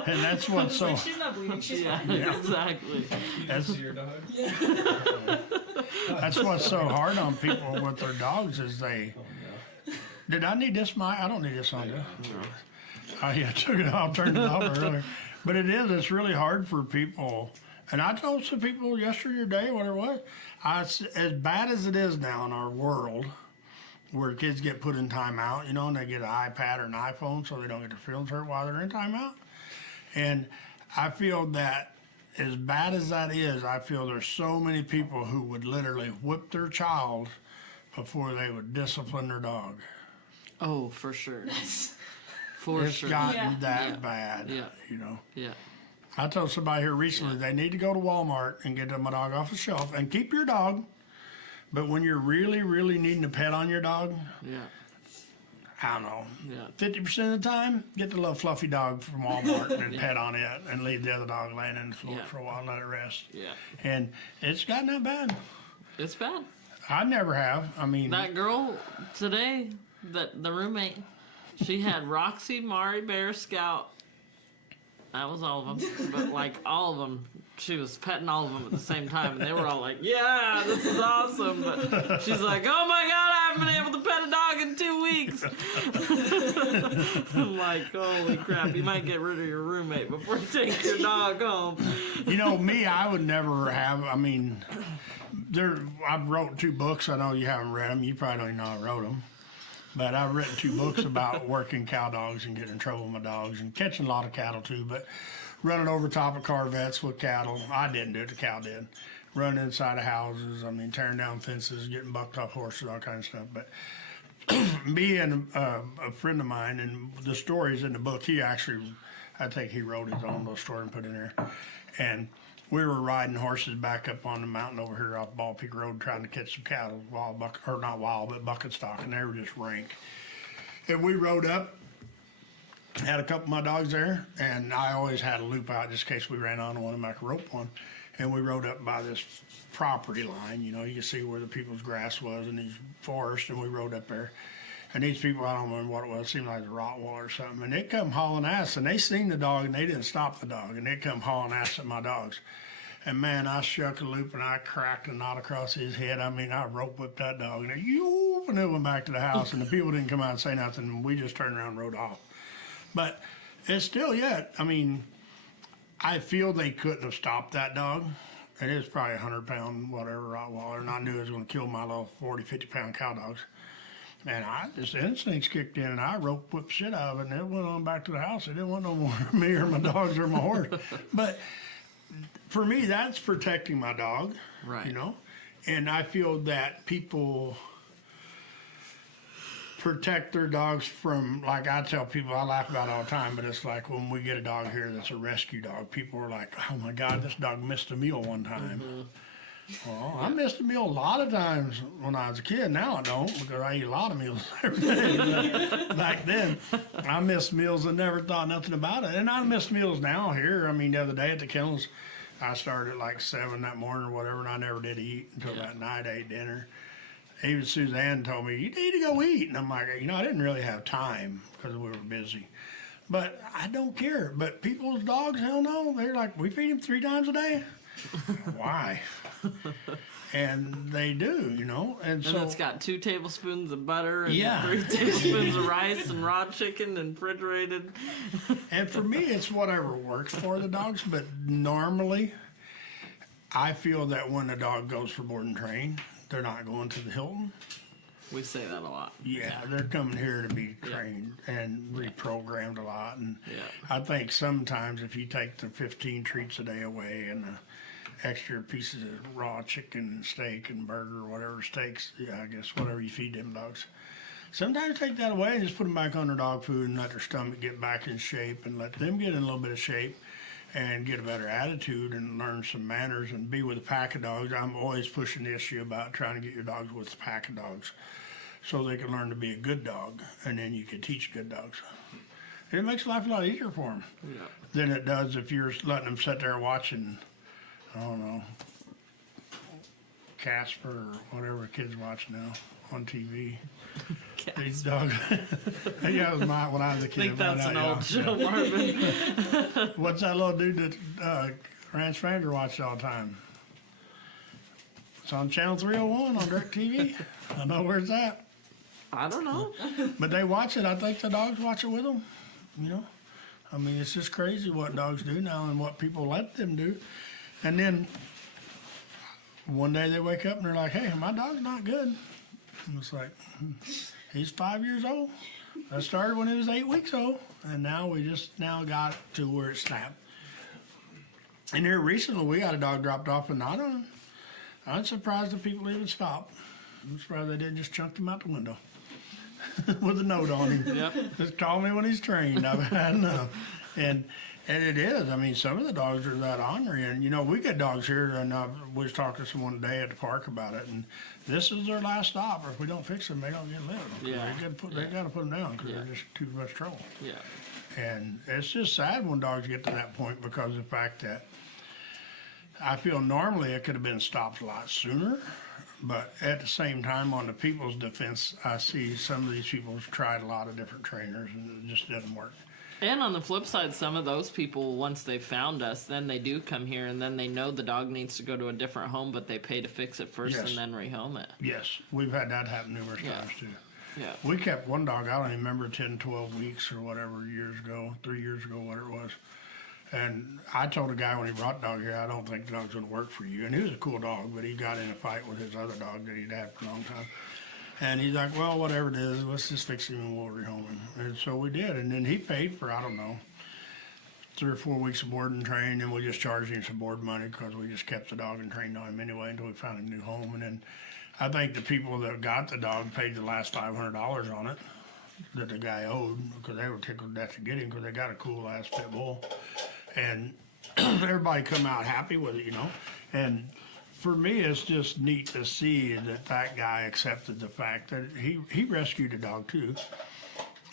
And that's what's so. She's not bleeding. She's Yeah, fine. exactly. That's, Your dog? that's what's so hard on people with their dogs is they. Did I need this mic? I don't need this on this. I took it off, turned it off earlier. But it's really hard for people. And I told some people yesterday, whatever it was, as bad as it is now in our world, where kids get put in timeout, you know, and they get an iPad or an iPhone so they don't get their feelings hurt while they're in timeout. And I feel that as bad as that is, I feel there's so many people who would literally whip their child before they would discipline their dog. Oh, for sure. For It's sure. gotten Yeah. that Yeah. bad, Yeah. you know. Yeah. I told somebody here recently they need to go to Walmart and get them a dog off the shelf and keep your dog. But when you're really, really needing a pet on your dog, Yeah. I don't know, Yeah. 50% of the time, get the little fluffy dog from Walmart and pet on it and leave the other dog laying in the floor Yeah. for a while and let it rest. Yeah. And it's gotten that bad. It's bad. I never have. I mean, That girl today, the roommate, she had Roxy, Mari, Bear, Scout. That was all of them. But like all of them, she was petting all of them at the same time. And they were all like, "Yeah, this is awesome." But she's like, "Oh my God, I haven't been able to pet a dog in 2 weeks." I'm like, holy crap, you might get rid of your roommate before you take your dog home. you know, me, I would never have. I mean, I've wrote 2 books. I know you haven't read them. You probably don't even know I wrote them. But I've written 2 books about working cow dogs and getting in trouble with my dogs and catching a lot of cattle too. But running over top of Corvettes with cattle, I didn't do it. The cow did. Running inside of houses. I mean, tearing down fences, getting bucked off horses, all kinds of stuff. But me and a friend of mine, and the stories in the book, he actually, I think he wrote his own little story and put in there. And we were riding horses back up on the mountain over here off Ball Peak Road trying to catch some cattle, not wild, but bucket stock, and they were just rank. And we rode up, had a couple of my dogs there, and I always had a loop out just in case we ran on one and I could rope one. And we rode up by this property line, you can see where the people's grass was and these forests, and we rode up there. And these people, I don't remember what it was, it seemed like a Rottweiler or something, and they come hauling ass, and they seen the dog, and they didn't stop the dog, and they come hauling ass at my dogs. And man, I shook a loop, and I cracked a knot across his head. I mean, I rope whipped that dog, and it went back to the house, and the people didn't come out and say nothing, and we just turned around and rode off. But it's still yet, I mean, I feel they couldn't have stopped that dog. It is probably 100-pound, whatever, Rottweiler, and I knew it was going to kill my little 40, 50-pound cow dogs. And the instincts kicked in, and I rope whipped shit out of it, and it went on back to the house. It didn't want no more of me or my dogs or my horse. But for me, that's protecting my dog, Right. And I feel that people protect their dogs from, like I tell people, I laugh about it all the time, but it's like when we get a dog here that's a rescue dog, people are like, oh my God, this dog missed a meal one time. Well, I missed a meal a lot of times when I was a kid. Now I don't, because I eat a lot of meals every day. But back then, I missed meals and never thought nothing about it. And I miss meals now here. I mean, the other day at the kennels, I started at like 7 that morning or whatever, and I never did eat until that night. I ate dinner. Even Suzanne told me, you need to go eat. And I'm like, I didn't really have time because we were busy. But I don't care. But people's dogs, hell no. They're like, we feed them 3 times a day? Why? And they do, and so it's got 2 tablespoons of butter and Yeah. 3 tablespoons of rice and raw chicken and refrigerated. and for me, it's whatever works for the dogs. But normally, I feel that when a dog goes for board and train, they're not going to the Hilton. We say that a lot. Yeah, they're coming here to be trained and reprogrammed a lot. And Yeah. I think sometimes if you take the 15 treats a day away and the extra pieces of raw chicken and steak and burger, whatever steaks, I guess whatever you feed them dogs. Sometimes take that away and just put them back on their dog food and let their stomach get back in shape and let them get in a little bit of shape and get a better attitude and learn some manners and be with a pack of dogs. I'm always pushing the issue about trying to get your dogs with a pack of dogs so they can learn to be a good dog, and then you can teach good dogs. And it makes life a lot easier for them than it does if you're letting them sit there watching, I don't know, Casper or whatever kids watch now on TV. These dogs. Yeah, it was mine when I was a kid. I think that's an old show, Yeah. Marvin. What's that little dude that Ranch Ranger watched all the time? It's on Channel 301 on DirecTV. I know where's that. I don't know. But they watch it. I think the dogs watch it with them. I mean, it's just crazy what dogs do now and what people let them do. And then one day they wake up and they're like, hey, my dog's not good. And it's like, he's 5 years old. That started when he was 8 weeks old. And now we just got to where it snapped. And here recently we got a dog dropped off and I'm surprised that people even stopped. I'm surprised they didn't just chunk him out the window with a note on him. Yep. Just call me when he's trained. I've had enough. And it is. I mean, some of the dogs are that ornery. And, we get dogs here, and we was talking to someone today at the park about it, and this is their last stop. Or if we don't fix them, they don't get living. Yeah. They got to put them down because Yeah. they're just too much trouble. Yeah. And it's just sad when dogs get to that point because of the fact that I feel normally it could have been stopped a lot sooner. But at the same time, on the people's defense, I see some of these people have tried a lot of different trainers and it just doesn't work. And on the flip side, some of those people, once they found us, then they do come here and then they know the dog needs to go to a different home, but they pay to fix it first Yes. and then rehome it. Yes, we've had that happen numerous Yeah. times too. Yeah. We kept one dog, I don't even remember, 10, 12 weeks or whatever, 3 years ago, whatever it was. And I told the guy when he brought the dog here, I don't think the dog's going to work for you. And he was a cool dog, but he got in a fight with his other dog that he'd had for a long time. And he's like, well, whatever it is, let's just fix him and we'll rehome him. And so we did. And then he paid for, I don't know, 3 or 4 weeks of board and train, and we just charged him some board money because we just kept the dog and trained on him anyway until we found a new home. And then I think the people that got the dog paid the last $500 on it that the guy owed because they were tickled to death to get him because they got a cool ass pit bull. And everybody come out happy with it, and for me, it's just neat to see that guy accepted the fact that he rescued a dog too.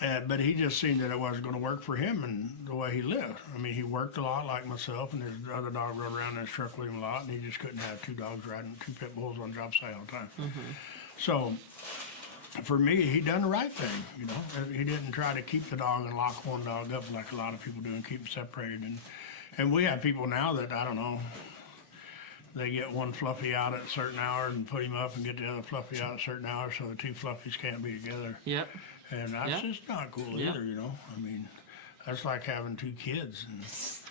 But he just seen that it wasn't going to work for him and the way he lived. I mean, he worked a lot like myself, and his other dog rode around in his truck with him a lot, and he just couldn't have two dogs riding, two pit bulls on job site all the time. So for me, he done the right thing, He didn't try to keep the dog and lock one dog up like a lot of people do and keep them separated. And we have people now that, I don't know, they get one fluffy out at certain hours and put him up and get the other fluffy out at certain hours so the two fluffies can't be together. Yep. And that's Yeah. just not cool Yeah. either, I mean, that's like having two kids. And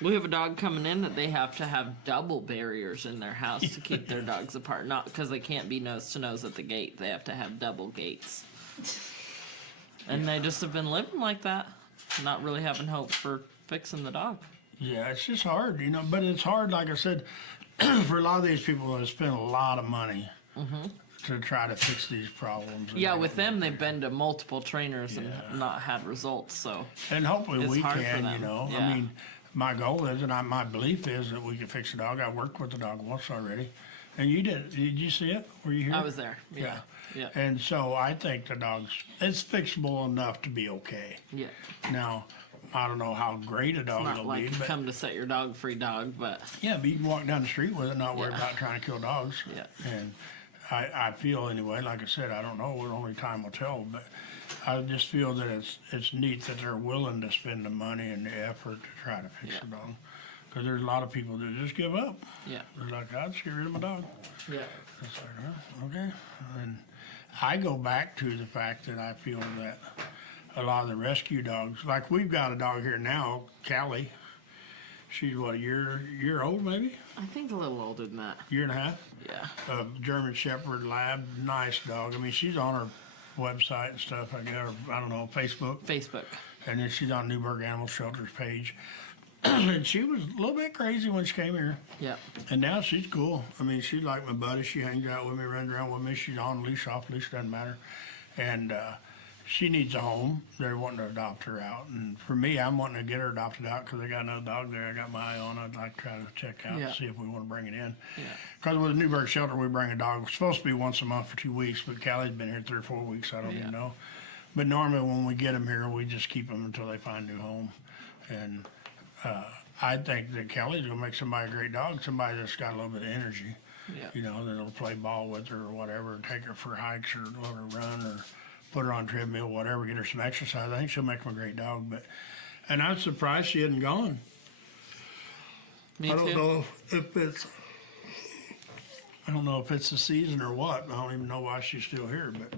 We have a dog coming in that they have to have double barriers in their house to keep their dogs apart. Not because they can't be nose to nose at the gate. They have to have double gates. And they just have been living like that, not really having hope for fixing the dog. yeah, it's just hard, but it's hard, like I said, for a lot of these people that spend a lot of money to try to fix these problems. and Yeah, with everything. them, they've been to multiple trainers and Yeah. not had results. So And hopefully It's we hard for can, them. I Yeah. mean, my goal is, and my belief is that we can fix the dog. I worked with the dog once already. And you did you see it? Were you here? I was there. Yeah. Yeah. And so I think the it's fixable enough to be okay. Yeah. Now, I don't know how great a dog Not will like be, but come to set your dog free dog, but yeah, but you can walk down the street with it, not worry Yeah. about trying to kill dogs. Yeah. And I feel anyway, like I said, I don't know, only time will tell, but I just feel that it's neat that they're willing to spend the money and the effort to try to fix Yeah. the dog. Because there's a lot of people that just give up. yeah. They're like, I'll just get rid of my dog. Yeah. It's like, huh, okay. And I go back to the fact that I feel that a lot of the rescue dogs, like we've got a dog here now, Callie. She's what, a year old maybe? I think a little older than that. Year and a half? Yeah. A German Shepherd Lab, nice dog. I mean, she's on her website and stuff, I guess, or I don't know, Facebook. Facebook. And then she's on Newburgh Animal Shelter's page. And she was a little bit crazy when she came here. Yep. And now she's cool. I mean, she's like my buddy. She hangs out with me, runs around with me. She's on leash, off leash, doesn't matter. And she needs a home. They're wanting to adopt her out. And for me, I'm wanting to get her adopted out because I got another dog there I got my eye on. I'd like to try to check out Yeah. and see if we want to bring it in. Yeah. Because with the Newburgh Shelter, we bring a dog. It's supposed to be once a month for 2 weeks, but Callie's been here 3 or 4 weeks. I don't Yeah. even know. But normally when we get them here, we just keep them until they find a new home. And I think that Callie's going to make somebody a great dog, somebody that's got a little bit of energy. Yeah. That'll play ball with her or whatever, take her for hikes or let her run or put her on treadmill, whatever, get her some exercise. I think she'll make him a great dog. And I'm surprised she hadn't gone. Me I don't too. know if it's the season or what. I don't even know why she's still here. But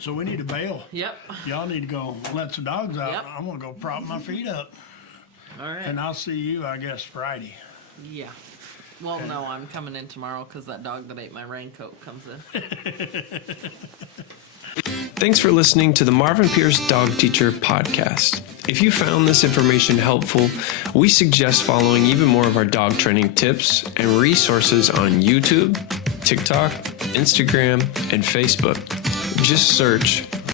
so we need to bail. Yep. Y'all need to go let the dogs out. Yep. I'm gonna go prop my feet up, All right. and I'll see you, I guess, Friday. Yeah. Well, no, I'm coming in tomorrow because that dog that ate my raincoat comes in. Thanks for listening to the Marvin Pierce Dog Teacher podcast. If you found this information helpful, we suggest following even more of our dog training tips and resources on YouTube, TikTok, Instagram, and Facebook. Just search